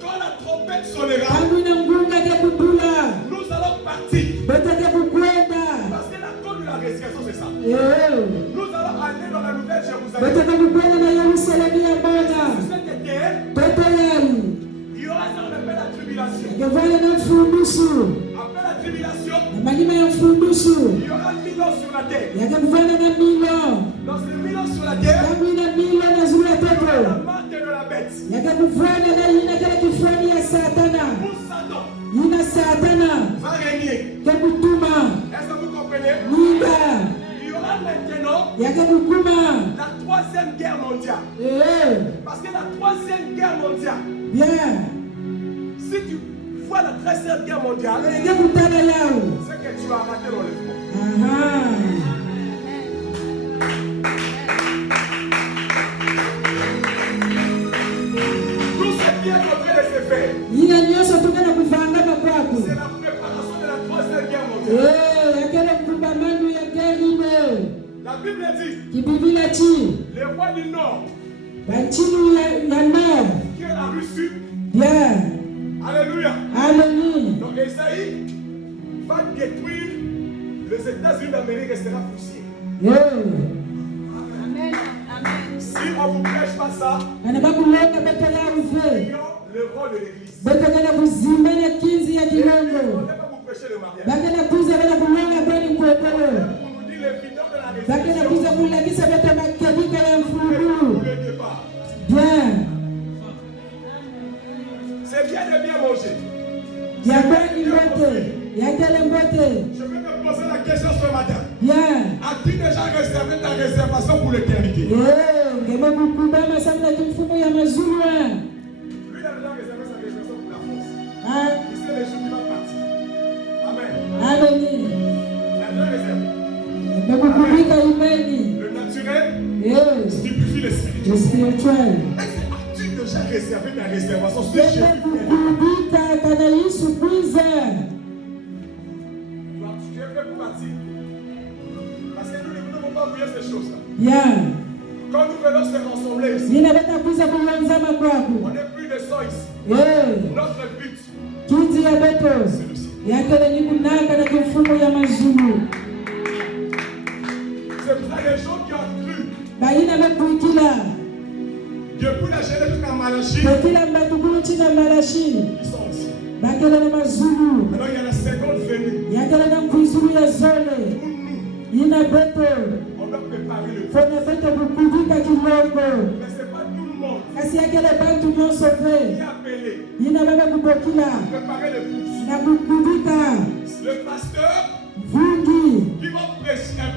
Quand la trompette sonnera, nous allons partir. Parce que la cause de la résurrection, c'est ça. Nous allons aller dans la nouvelle Jérusalem. Il y aura ce qu'on appelle la tribulation. Après la tribulation, il y aura 1000 ans sur la terre. Dans ces 1000 ans sur la terre, la marque de la bête. Où Satan va régner. Est-ce que vous comprenez? Il y aura maintenant la troisième guerre mondiale. Parce que la troisième guerre mondiale, si tu vois la troisième guerre mondiale, c'est que tu as raté l'enlèvement. Tout ce qui est en train de se faire, c'est la préparation de la troisième guerre mondiale. La Bible dit, les rois du Nord, qui est la Russie, alléluia. Donc Esaïe va détruire les États-Unis d'Amérique et sera poussé. Amen. Si on ne vous prêche pas ça, ignore le rôle de l'église. On ne peut pas vous prêcher le mariage. On nous dit les bidons de la résurrection. Vous le départ. C'est bien de bien manger. Je vais me poser la question ce matin. As-tu déjà réservé ta réservation pour l'éternité? Lui, il a déjà réservé sa réservation pour la France. Il sait les jours qui vont partir. Amen. Il a déjà réservé. Le naturel stupéfie le spirituel. As-tu déjà réservé ta réservation sur Jésus? Tu es fait pour partir. Parce que nous ne pouvons pas oublier ces choses-là. Quand nous venons se rassembler ici, on n'est plus de sang ici. Notre but, c'est le ciel. C'est pour ça que les gens qui ont cru, depuis la Genèse jusqu'à Malachie, ils sont ici. Maintenant, il y a la seconde venue. On doit préparer le but. Mais ce n'est pas tout le monde qui est appelé à préparer le but. Le pasteur qui va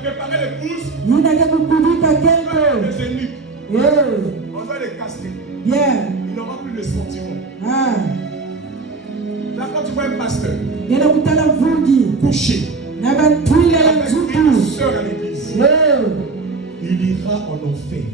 préparer le pouce, les ennemis, on va les casser. Il n'aura plus de sentiments. Là, quand tu vois un pasteur couché avec une soeur à l'église, il ira en enfer.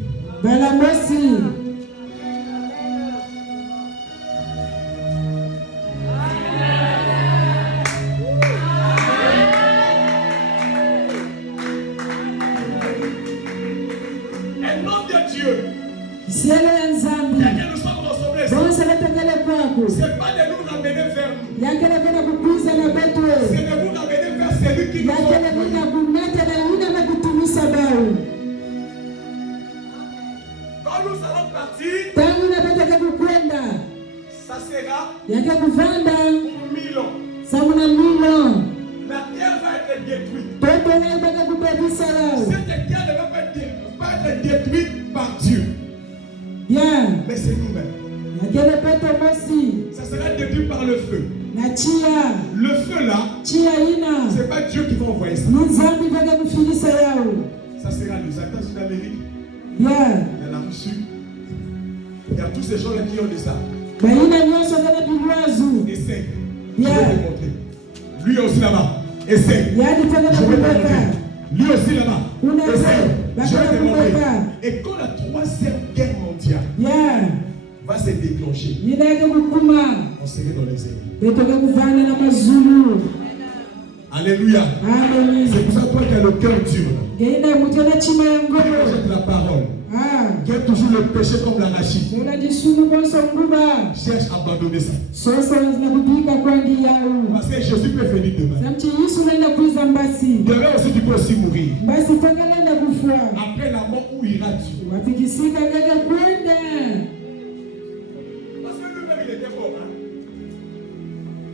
Un nom de Dieu, dès que nous sommes rassemblés, ce n'est pas de nous ramener vers nous, c'est de vous ramener vers celui qui nous a envoyés. Quand nous allons partir, ça sera pour 1000 ans. La terre va être détruite. Cette terre ne va pas être détruite par Dieu. Mais c'est nous-mêmes. Ça sera détruit par le feu. Le feu là, c'est pas Dieu qui va envoyer ça. Ça sera les États-Unis d'Amérique. Il y a la Russie. Il y a tous ces gens-là qui ont dit ça. Essaye. Je vais te montrer. Lui aussi là-bas. Essaye. Je vais te montrer. Lui aussi là-bas. Essaye. Je vais te montrer. Et quand la troisième guerre mondiale va se déclencher, on serait dans les ennemis. Alléluia. C'est pour ça que toi qui as le cœur dur, rejette la parole. Tu es toujours sous le péché comme l'arachide. Cherche à abandonner ça. Parce que Jésus peut venir demain. Demain aussi tu peux aussi mourir. Après la mort, où iras-tu? Parce que lui-même il était mort. Hein?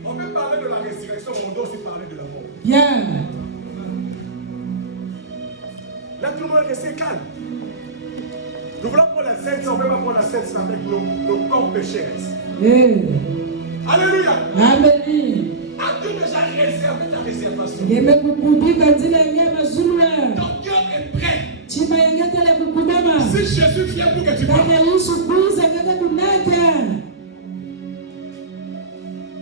On peut parler de la résurrection, mais on doit aussi parler de la mort. Bien. Là tout le monde est resté calme. Nous voulons prendre la scène, si on ne peut pas prendre la scène avec nos corps pécheurs. Alléluia. Amen. As-tu déjà réservé ta réservation? Ton cœur est prêt. Si Jésus vient pour que tu parles,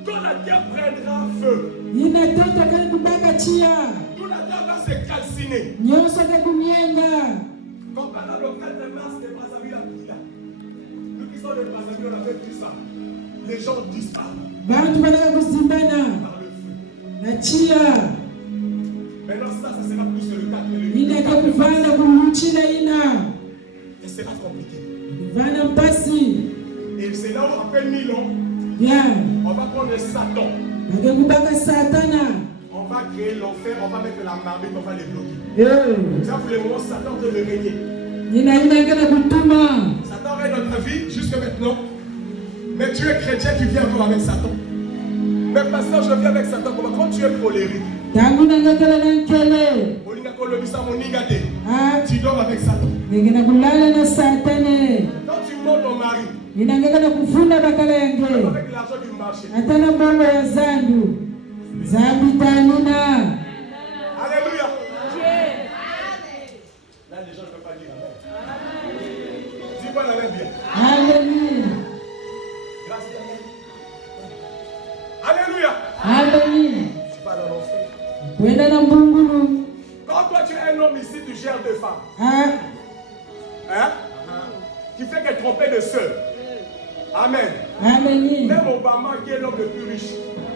quand la terre prendra feu, tout la terre va se calciner. Comparable au 4 mars de Brazzaville à Pila. Nous qui sommes de Brazzaville, on a fait plus ça. Les gens disparent par le feu. Maintenant, ça sera plus que le 4 et le 8. Et sera compliqué. Et c'est là où, après 1000 ans, on va prendre Satan. On va créer l'enfer, on va mettre la marmite, on va les bloquer. Ça, pour le moment, Satan veut le régner. Satan règne dans ta vie jusqu'à maintenant. Mais tu es chrétien, tu viens encore avec Satan. Mais pasteur, je viens avec Satan. Quand tu es colérique, tu dors avec Satan. Quand tu montes ton mari, avec l'argent du marché. Alléluia. Là, les gens ne peuvent pas dire amen. Dis-moi la même bien. Alléluia. Alléluia. Alléluia. Je suis pas dans l'enfer. Quand toi tu es un homme ici, tu gères 2 femmes. Hein? Qui fait qu'elle trompait de sœur. Amen. Amen. Même Obama, qui est l'homme le plus riche,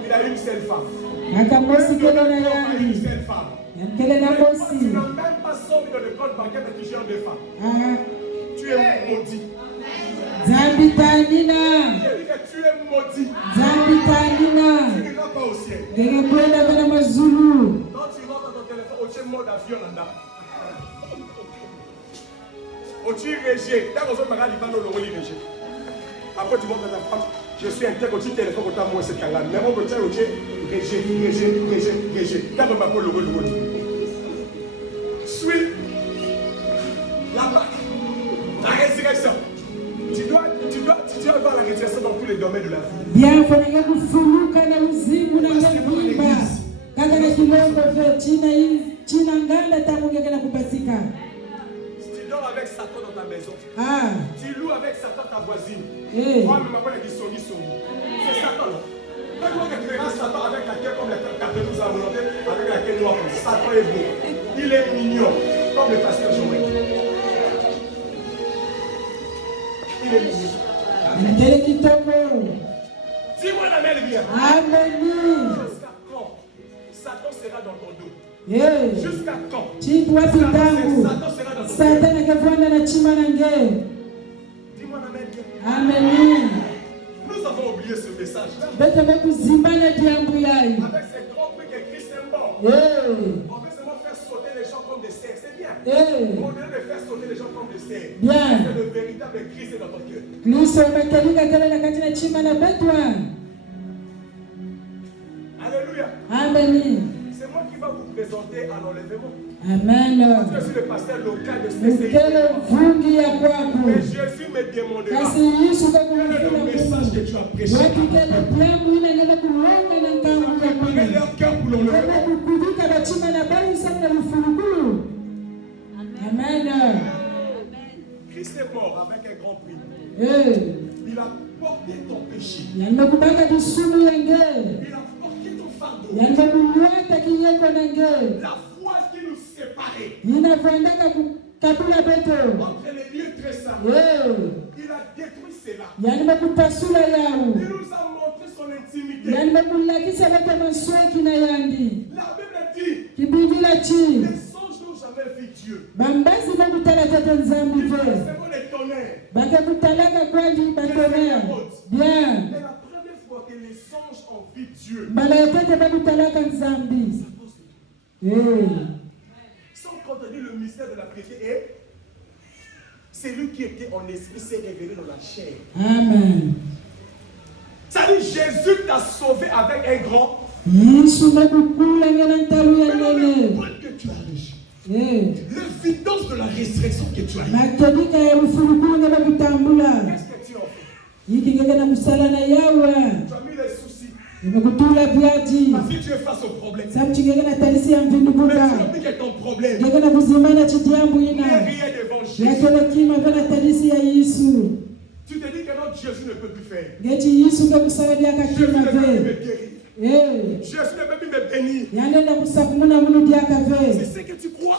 il a une seule femme. Il a une seule femme. Tu n'as même pas 100 000 dans le compte bancaire, mais tu gères 2 femmes. Tu es maudit. Zambi Tanina. J'ai dit que tu es maudit. Zambi Tanina. Tu n'iras pas au ciel. Quand tu rentres dans ton téléphone, tu es mode avion là. Tu régis. Après, tu montres à ta femme, je suis un tel, tu téléphone pour ta moi, c'est un mais on peut dire, régis. Suis la marque, la résurrection. Tu dois avoir la résurrection dans tous les domaines de la vie. Bien, il faut que vous fassiez la musique dans la vie. Quand on est tu dors avec Satan dans ta maison. Tu loues avec Satan ta voisine. Moi, je m'appelle qui Sony. C'est Satan là. Quand tu verras Satan avec la tête comme la tête de nous à volonté, avec la tête noire, Satan est beau. Il est mignon, comme le pasteur Joël. Il est mignon. Dis-moi la main bien. Amen. Jusqu'à quand Satan sera dans ton dos? Jusqu'à quand Satan sera dans ton dos? Dis-moi la main bien. Amen. Nous avons oublié ce message là. Avec ces grands prix que Christ est mort. On veut seulement faire sauter les gens comme des cerfs. C'est bien. On veut faire sauter les gens comme des cerfs. C'est le véritable Christ dans ton cœur. Alléluia. Amen. C'est moi qui vais vous présenter à l'enlèvement. Amen. Je suis le pasteur local de CCI. Mais Jésus me demandera quel est le message que tu as prêché. Préparez leur cœur pour l'enlèvement. Amen. Christ est mort avec un grand prix. Il a porté ton péché. Il a porté ton fardeau. La foi qui nous séparait entre les lieux très saints. Il a détruit cela. Il nous a montré son intimité. La Bible dit les songes n'ont jamais vu Dieu. Ils veulent seulement de ton tonnerre. Bien. Et la première fois que les anges ont vu Dieu, sans contredire le mystère de la piété, et celui qui était en esprit s'est révélé dans la chair. Amen. Ça dit, Jésus t'a sauvé avec un grand. Mais le point que tu as reçu, l'évidence de la résurrection que tu as eue, qu'est-ce que tu as fait? Tu as mis les soucis. Parce que tu es face au problème. Mais tu as dit que ton problème n'est rien devant Jésus. Tu te dis que notre Jésus ne peut plus faire. Jésus ne peut plus me guérir. Jésus ne peut plus me bénir. C'est ce que tu crois.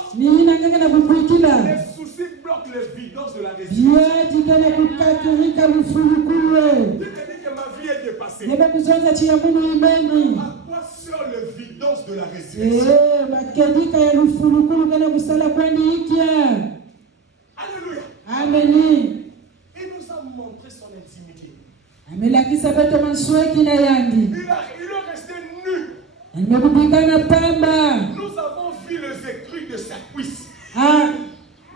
Les soucis bloquent l'évidence de la résurrection. Tu te dis que ma vie est dépassée. À quoi sert l'évidence de la résurrection? Alléluia. Amen. Il nous a montré son intimité. Il est resté nu. Nous avons vu les écrits de sa cuisse.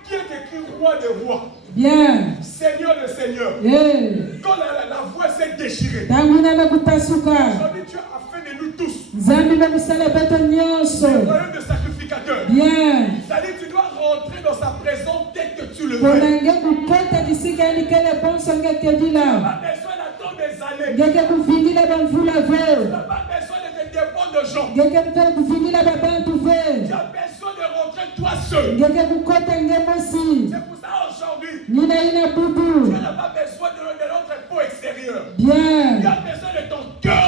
Qui est écrit roi des rois. Bien. Seigneur de Seigneur. Quand la voix s'est déchirée. Aujourd'hui, tu as fait de nous tous le royaume de sacrificateurs. Bien. C'est-à-dire tu dois rentrer dans sa présence dès que tu le veux. Tu n'as pas besoin d'attendre des années. Tu n'as pas besoin de te dépendre de gens. Tu as besoin de rentrer toi seul. C'est pour ça aujourd'hui, tu n'as pas besoin de notre peau extérieure. Bien. Tu as besoin de ton cœur.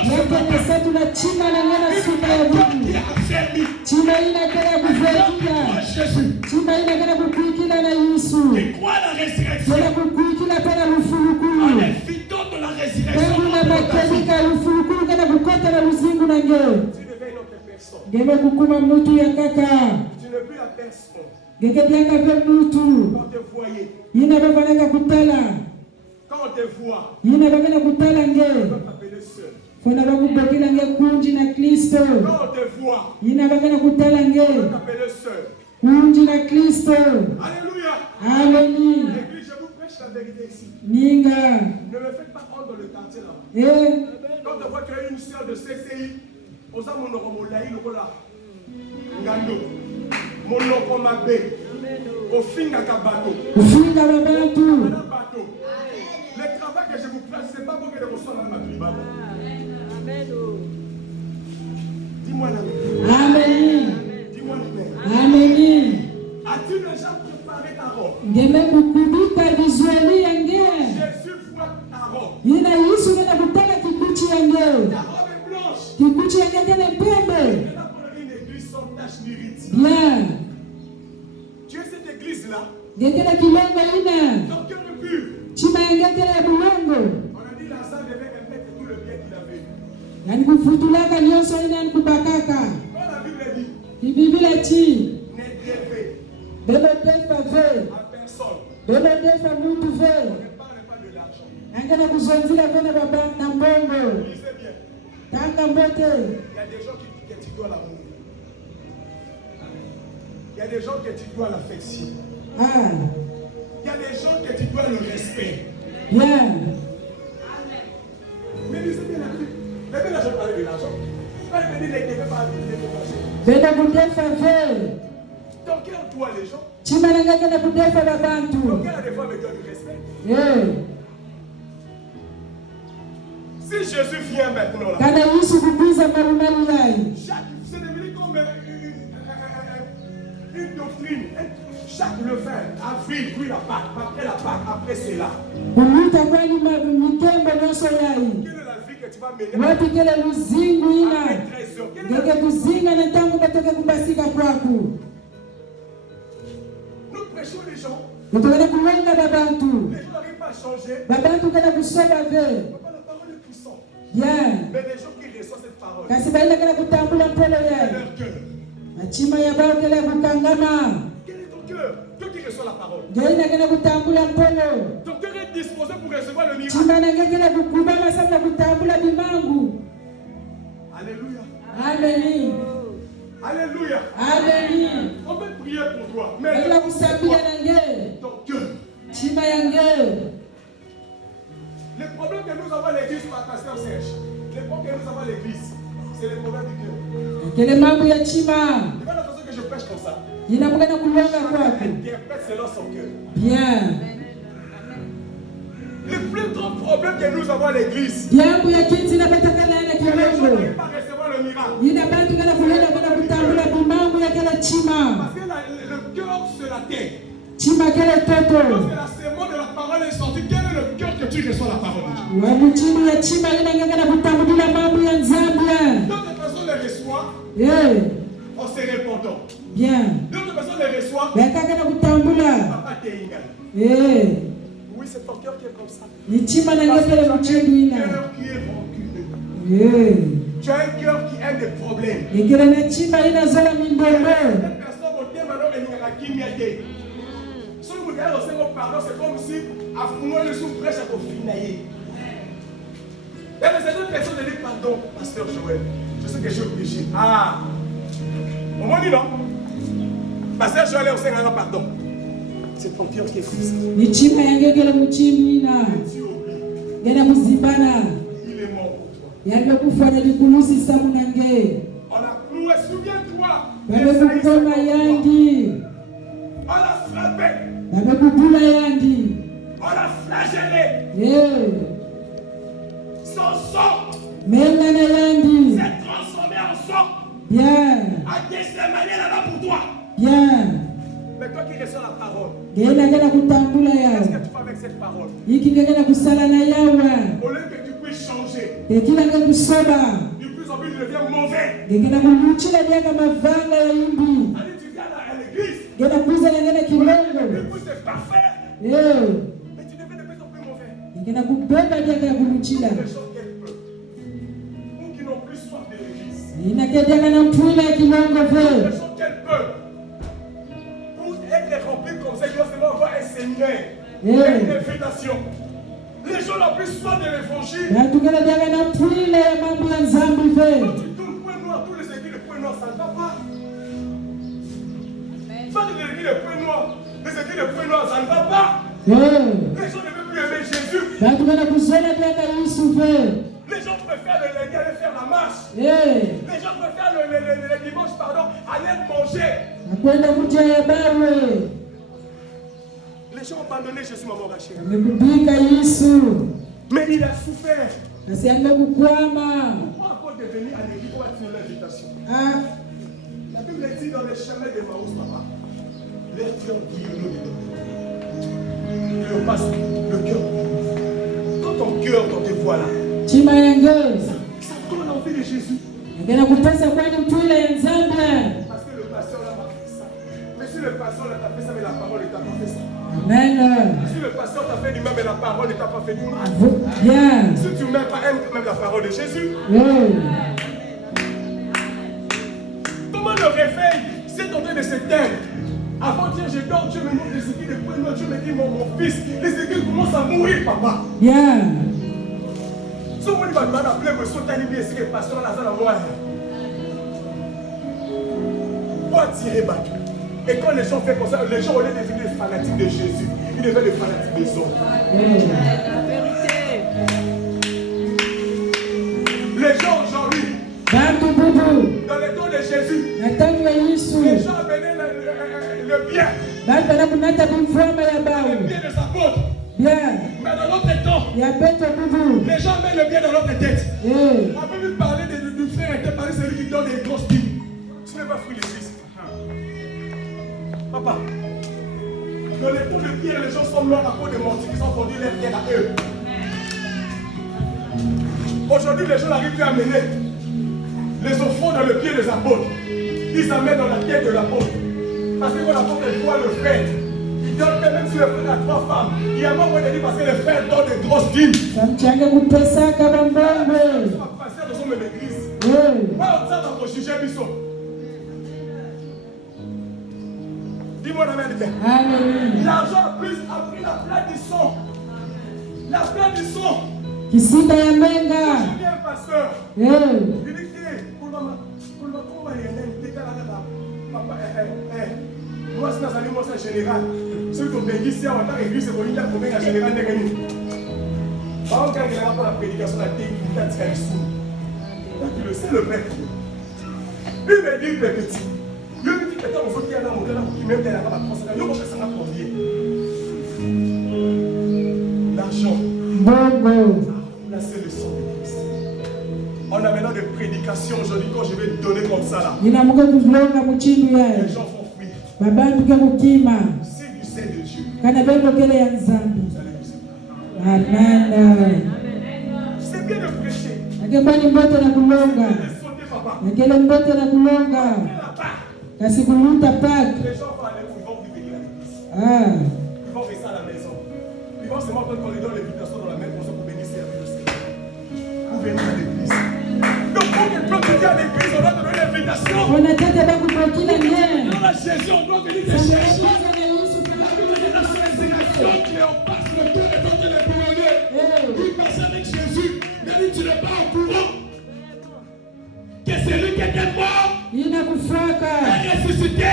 Qui est affermi. Jésus. Tu crois à la résurrection. En évidant de la résurrection. Tu deviens une autre personne. Tu n'es plus la personne. Quand on te voyait. Quand on te voit. On peut t'appeler seul. Quand on te voit. On peut t'appeler seul. Alléluia. Amen. L'église, je vous prêche la vérité ici. Ne me faites pas prendre dans le quartier là. Quand on voit qu'il y a une sœur de CCI, on s'en mon oromolaï, le voilà. Ngando. Mon oromabé. Au finga kabato. Le travail que je vous prêche, c'est pas pour que je reçoive la tribal. Dis-moi la vérité. Amen. Dis-moi la vérité. Amen. As-tu déjà préparé ta robe? Jésus Jésus voit ta robe. Ta robe est blanche. Et là pour une église sans tache ni rite. Tu es cette église-là. Ton cœur est pur. On a dit Lazare devait remettre tout le bien qu'il avait. Quand la Bible dit, ne devez à personne. On ne parle pas de l'argent. Lisez bien. Il y a des gens que tu dois l'amour. Il y a des gens que tu dois l'affection. Il y a des gens que tu dois le respect. Mais lisez bien la Bible. Mais bien là, je parle de l'argent. Quand il me dit ne devez pas ton cœur doit les gens. Ton cœur a des fois me donne du respect. Si Jésus vient maintenant là, c'est devenu comme une doctrine. Chaque levain avril, puis la Pâque, après la Pâque, après cela. Quelle est la vie que tu vas mener après 13 heures? Nous prêchons les gens. Les gens n'arrivent pas à changer. La parole est puissante. Mais les gens qui reçoivent cette parole, quel est leur cœur? Quel est ton cœur? Toi qui reçois la parole. Ton cœur est disposé pour recevoir le miracle. Alléluia. Amen. Alléluia. Amen. On peut prier pour toi. Mais ton cœur. Les problèmes que nous avons à l'église, pasteur Serge, les problèmes que nous avons à l'église, c'est les problèmes du cœur. C'est pas la façon que je prêche comme ça. Interprète selon son cœur. Bien. Les plus grands problèmes que nous avons à l'église, les gens n'arrivent pas à recevoir le miracle. Parce que le cœur, c'est la tête. Lorsque la sémence de la parole est sortie, quel est le cœur que tu reçois la parole de Dieu? D'autres personnes les reçoivent en se répondant. D'autres personnes les reçoivent. Papa t'es égal. Oui, c'est ton cœur qui est comme ça. Parce que tu as un cœur qui est rancuneux. Tu as un cœur qui aime des problèmes. Certaines personnes vont dire maintenant qu'il y a des si vous regardez au Seigneur pardon, c'est comme si à fouiller le souffle à finailler. Il y a certaines personnes qui disent pardon, pasteur Joël, je sais que j'ai péché. Ah, on m'a dit non. Pasteur Joël, au Seigneur pardon. C'est ton cœur qui est comme ça. Il est mort pour toi. On a cloué, souviens-toi. On l'a frappé. On l'a flagellé. Son sang s'est transformé en sang. À Gethsémanie là-bas pour toi. Mais toi qui reçois la parole, qu'est-ce que tu fais avec cette parole? Au lieu que tu puisses changer, de plus en plus tu deviens mauvais. Tu viens à l'église, au lieu que tu puisses être parfait, mais tu deviens de plus en plus mauvais. Les gens qu'elles peuvent, ou qui n'ont plus soif de l'église, les gens qu'elles peuvent, être rempli comme ça, il doit seulement avoir un séminaire, une invitation. Les gens n'ont plus soif de l'évangile. Quand tu tournes point noir, tous les églises de point noir, ça ne va pas. Pas de l'église de point noir, les églises de point noir, ça ne va pas. Les gens ne veulent plus aimer Jésus. Les gens préfèrent le lundi aller faire la marche. Les gens préfèrent le dimanche, aller manger. Les gens ont abandonné Jésus, maman Rachel. Mais il a souffert. Pourquoi encore de venir à l'église pour attirer l'invitation? La Bible dit dans les chemins de Maïs, papa, les cœurs guillonnent. Le passe, le cœur. Quand ton cœur, quand tu vois là, ça donne l'envie de Jésus. Parce que le pasteur là m'a fait ça. Mais si le pasteur là t'a fait ça, mais la parole ne t'a pas fait ça. Amen. Si le pasteur t'a fait du mal, mais la parole ne t'a pas fait du mal. Bien. Si tu ne m'aimes pas, aime quand même la parole de Jésus. Comment le réveil s'est tenté de s'éteindre? Avant de dire je dors, Dieu me montre les équipes de point noir. Dieu me dit mon fils, les équipes commencent à mourir, papa. Bien. Si vous voulez m'appeler, vous sautez bien, c'est que le pasteur là, ça la voix. Pour attirer Batou. Et quand les gens font comme ça, les gens, au lieu de devenir des fanatiques de Jésus, ils deviennent des fanatiques des hommes. Les gens aujourd'hui, dans le temps de Jésus, les gens amenaient le bien. Le bien de sa faute. Mais dans notre temps, les gens mettent le bien dans notre tête. On peut lui parler du frère et parler de celui qui donne des grosses billes. Ce n'est pas fruit de Christ. Papa, dans les temps de Pierre, les gens sont morts à cause de mentir, ils ont vendu leur terre à eux. Aujourd'hui, les gens n'arrivent plus à mener les offrandes dans le pied des apôtres. Ils amènent dans la tête de l'apôtre. Parce que quand l'apôtre voit le frère, il donne même si le frère a 3 femmes, il y a moins de dire parce que le frère donne des grosses dîmes. Pas passer dans son église. Pas on ça dans juger Bissot. Dis-moi la main de terre. L'argent a pris la place du sang. La fin du son. Kisika ya menga. Je viens, pasteur. Il dit que pour le combat, il y a un décalage là. Papa, moi, c'est dans moi, c'est général. Ceux qui ont béni ici, en tant qu'église, c'est pour dire qu'on est en général. Par contre, quand il y a la prédication, la technique, la tradition. Donc, tu le sais, le maître. Lui me dit, le petit. Lui me dit, peut-être, on faut qu'il y ait un modèle qui même derrière la consacration. Il faut que ça n'a pas lié. L'argent. Là, c'est le sang de Christ. On a maintenant des prédications aujourd'hui quand je vais donner comme ça là. Les gens vont fuir. C'est du sein de Dieu. Amen. C'est bien de prêcher. C'est bien de sauter, papa. Les gens vont aller où ils vont plus venir à l'église. Ils vont rester à la maison. Ils vont seulement quand on les donne l'invitation dans la main pour venir servir le Seigneur. Pour venir à l'église. Donc pour que quand tu viens à l'église, on va te donner l'invitation. Dans la Jésus, on doit venir te chercher. La résurrection qui est en face, le cœur est en train de couronner. Il passe avec Jésus. Il a dit, tu n'es pas au courant. Que c'est lui qui était mort. Il est ressuscité.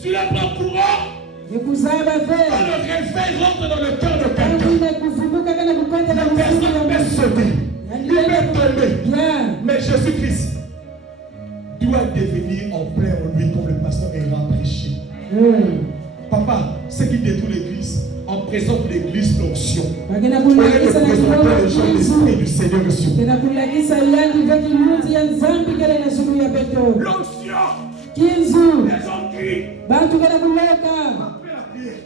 Tu n'es pas au courant. Quand le réveil rentre dans le cœur de quelqu'un, la personne peut sauter. Il peut tomber. Mais Jésus-Christ doit devenir en plein en lui comme le pasteur Héra prêché. Papa, ce qui détruit l'église, en présente l'église d'onction. On est le présentant les gens l'esprit du Seigneur sur l'onction. Les gens crient. Après la prière.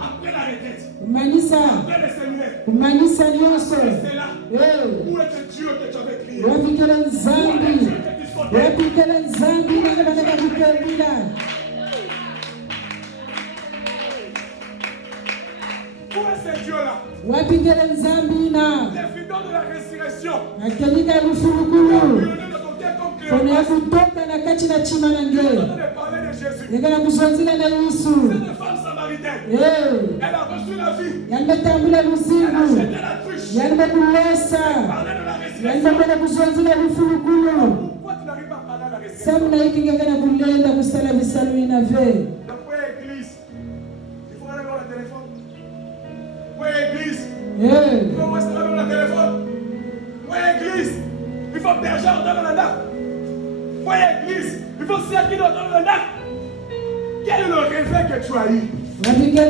Après la retraite. Après le séminaire. Après le là. Où est Dieu que tu avais crié? Où est Dieu que tu sortais? Où est ce Dieu-là? Les fidèles de la résurrection. Elle a reçu la vie. Elle a jeté la cruche. Elle parlait de la résurrection. Pourquoi tu n'arrives pas à parler de la résurrection? La église. Il faut aller voir le téléphone. Église. Comment est-ce qu'on a le téléphone? Église. Il faut berger dans le lac. Église. Il faut servir dans le lac. Quel est le réveil que tu as eu? La Bible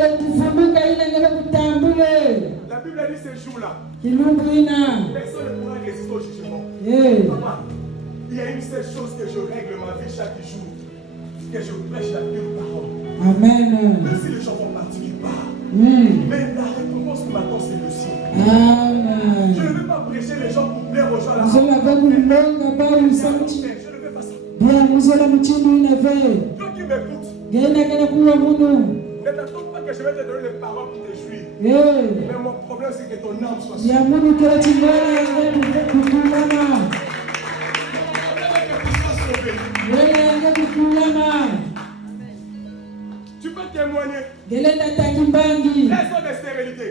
dit ces jours-là. Personne ne pourra résister au jugement. Papa, il y a une seule chose que je règle ma vie chaque jour. Que je prêche la pure parole. Amen. Même si les gens vont partir, ils partent. Mais la récompense qui m'attend, c'est le ciel. Amen. Je ne veux pas prêcher les gens pour plaire aux gens là. Je ne veux pas ça. Bien, vous allez me dire une veille. Toi qui m'écoutes, ne t'attends pas que je vais te donner les paroles pour te jouir. Mais mon problème, c'est que ton âme soit sauvée. Mon problème, c'est que tu sois sauvé. Tu peux témoigner. Raison de stérilité.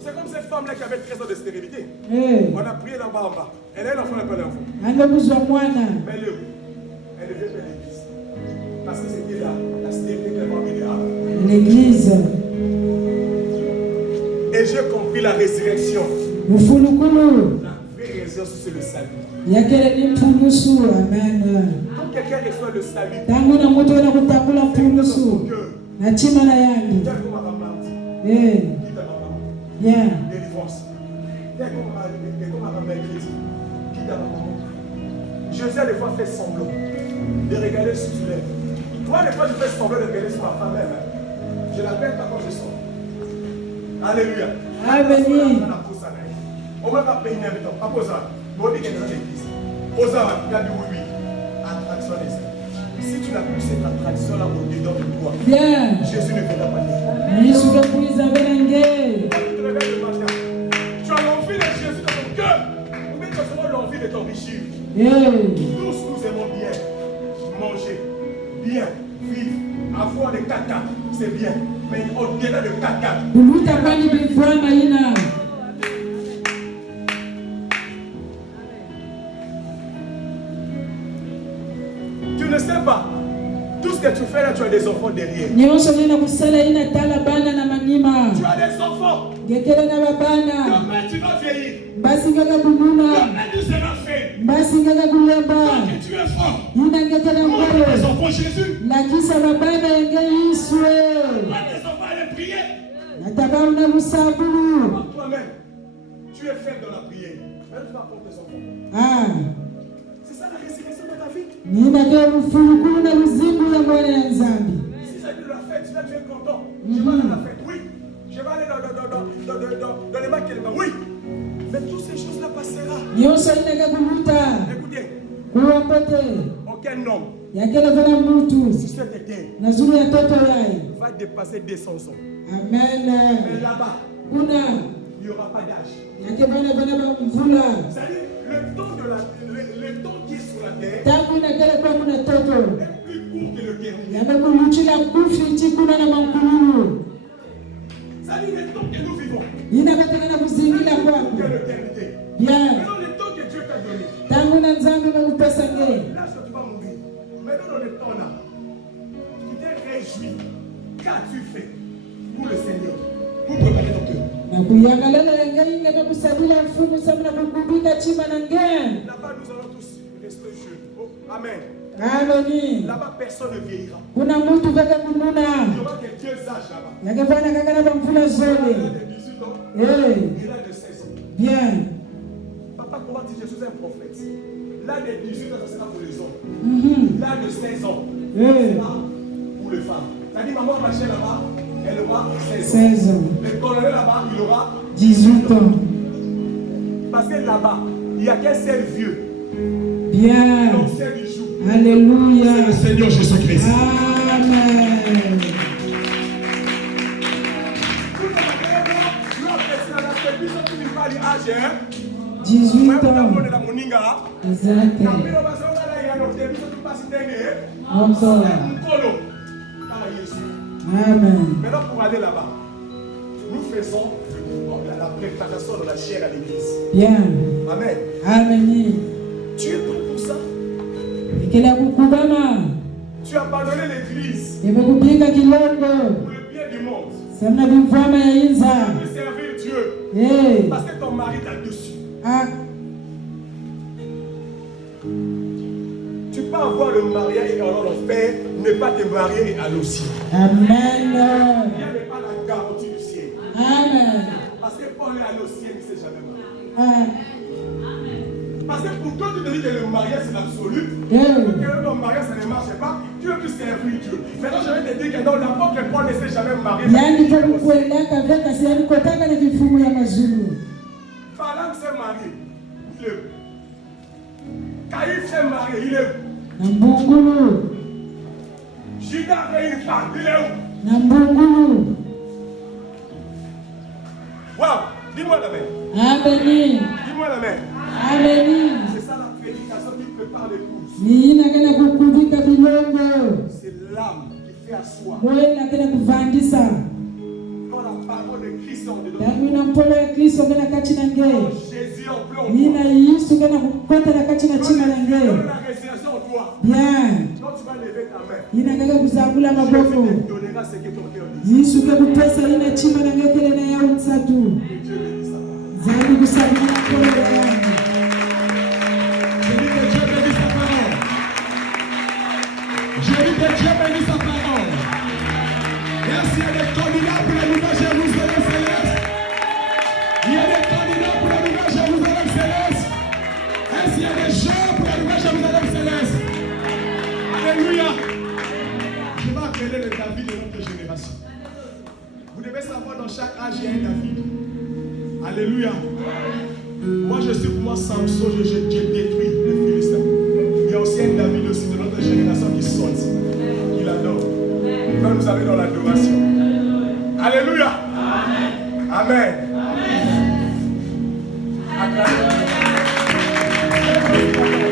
C'est comme cette femme-là qui avait 13 ans de stérilité. On a prié là-bas en bas. Elle a un enfant, elle n'a pas d'enfant. Mais elle devait faire l'église. Parce que c'était la stérilité qu'elle va amener à l'église. Et j'ai compris la résurrection. La vraie résurrection, c'est le salut. Quand quelqu'un reçoit le salut, c'est dans son cœur. Délivrance. Jésus a des fois fait semblant de regarder sur tu lèves. Moi, des fois, je fais semblant de regarder sur ma femme même. Je l'appelle pas quand je sors. Alléluia. Amen. On va pas payer avec toi. Pas pour ça. Bon, il y a dans l'église. Osa, il a dit oui. Attraction des. Si tu n'as plus cette attraction-là au-dedans de toi, Jésus ne viendra pas dire. Jésus ne vous a venu. Tu as l'envie de Jésus dans ton cœur. Ou bien tu as seulement l'envie de t'enrichir. Tous nous aimons bien manger, bien vivre, avoir des caca. c'est bien. Mais au-delà de 4-4. Tu ne sais pas. Tout ce que tu fais là, tu as des enfants derrière. Tu as des enfants. Demain, tu vas vieillir. Demain, tu seras fait. Donc, tu es fort. Montre tes enfants Jésus. Montre tes enfants aller prier. Toi-même, tu es faible dans la prière. Même tu vas prendre tes enfants. C'est ça la résurrection de ta vie. Si j'ai de la fête, là tu es content. Je vais aller à la fête, oui. Je vais aller dans les bacs, oui. Mais toutes ces choses-là passera. Écoutez. Aucun homme. Si tu es terre, va dépasser 200 ans. Amen. Mais là-bas, il n'y aura pas d'âge. C'est-à-dire, le temps qui est sur la terre est plus court que le dernier. C'est-à-dire, le temps que nous vivons est plus court que l'éternité. Maintenant, le temps que Dieu t'a donné, là, tu vas mourir. Maintenant, dans le temps là, tu t'es réjoui. Qu'as-tu fait pour le Seigneur? Pour préparer ton cœur. Là-bas, nous allons tous rester jeunes. Oh, amen. Là-bas, personne ne vieillira. Il y aura que Dieu âge là-bas. Il a de 18 ans. Il a de 16 ans. Bien. Papa, comment dit Jésus est un prophète? Là, de 18 ans, ça sera pour les hommes. Là, de 16 ans, ça sera pour les femmes. C'est-à-dire, maman marchait là-bas, elle aura 16 ans. Le colonel là-bas, il aura 18 ans. Parce que là-bas, il n'y a qu'un seul vieux. Bien. Donc, c'est du jour. Alléluia. C'est le Seigneur Jésus-Christ. Amen. Tout le monde, 18 ans. Exact. Amen. Maintenant, pour aller là-bas, nous faisons la préparation de la chair à l'église. Bien. Amen. Amen. Tu es prêt pour ça? Tu as abandonné l'église pour le bien du monde. Tu veux servir Dieu. Parce que ton mari t'a dessus. Tu peux avoir le mariage et alors l'enfer, ne pas te marier et aller au ciel. Amen. Il n'y avait pas la garantie du ciel. Amen. Parce que Paul est allé au ciel, il ne s'est jamais marié. Parce que pour toi, tu te dis que le mariage c'est l'absolu. Que ton mariage ça ne marche pas, tu veux plus servir Dieu. Maintenant, je vais te dire que non, l'apôtre Paul ne s'est jamais marié. Balaam s'est marié. Il est. Caïphe s'est marié. Il est. Judas avait une femme. Il est où? Waouh! Dis-moi la main. Amen. Dis-moi la main. Amen. C'est ça la prédication qui prépare l'épouse. C'est l'âme qui fait asseoir. Quand la parole de Christ en dedans. Quand Jésus en plombe. Quand la résurrection en toi. Bien. Quand tu vas lever ta main. Jésus te donnera ce que ton cœur dit. Dieu bénisse sa parole. Je dis que Dieu bénisse sa parole. Est-ce qu'il y a des candidats pour la nouvelle Jérusalem céleste? Il y a des candidats pour la nouvelle Jérusalem céleste. Est-ce qu'il y a des gens pour la nouvelle Jérusalem céleste? Alléluia. Je vais appeler le David de notre génération. Vous devez savoir, dans chaque âge, il y a un David. Alléluia. Moi, je suis pour moi Samson, je détruis les Philistins. Il y a aussi un David aussi de notre génération qui saute, qui l'adore. Quand nous allons dans l'adoration. Alléluia. Amen. Amen. Amen.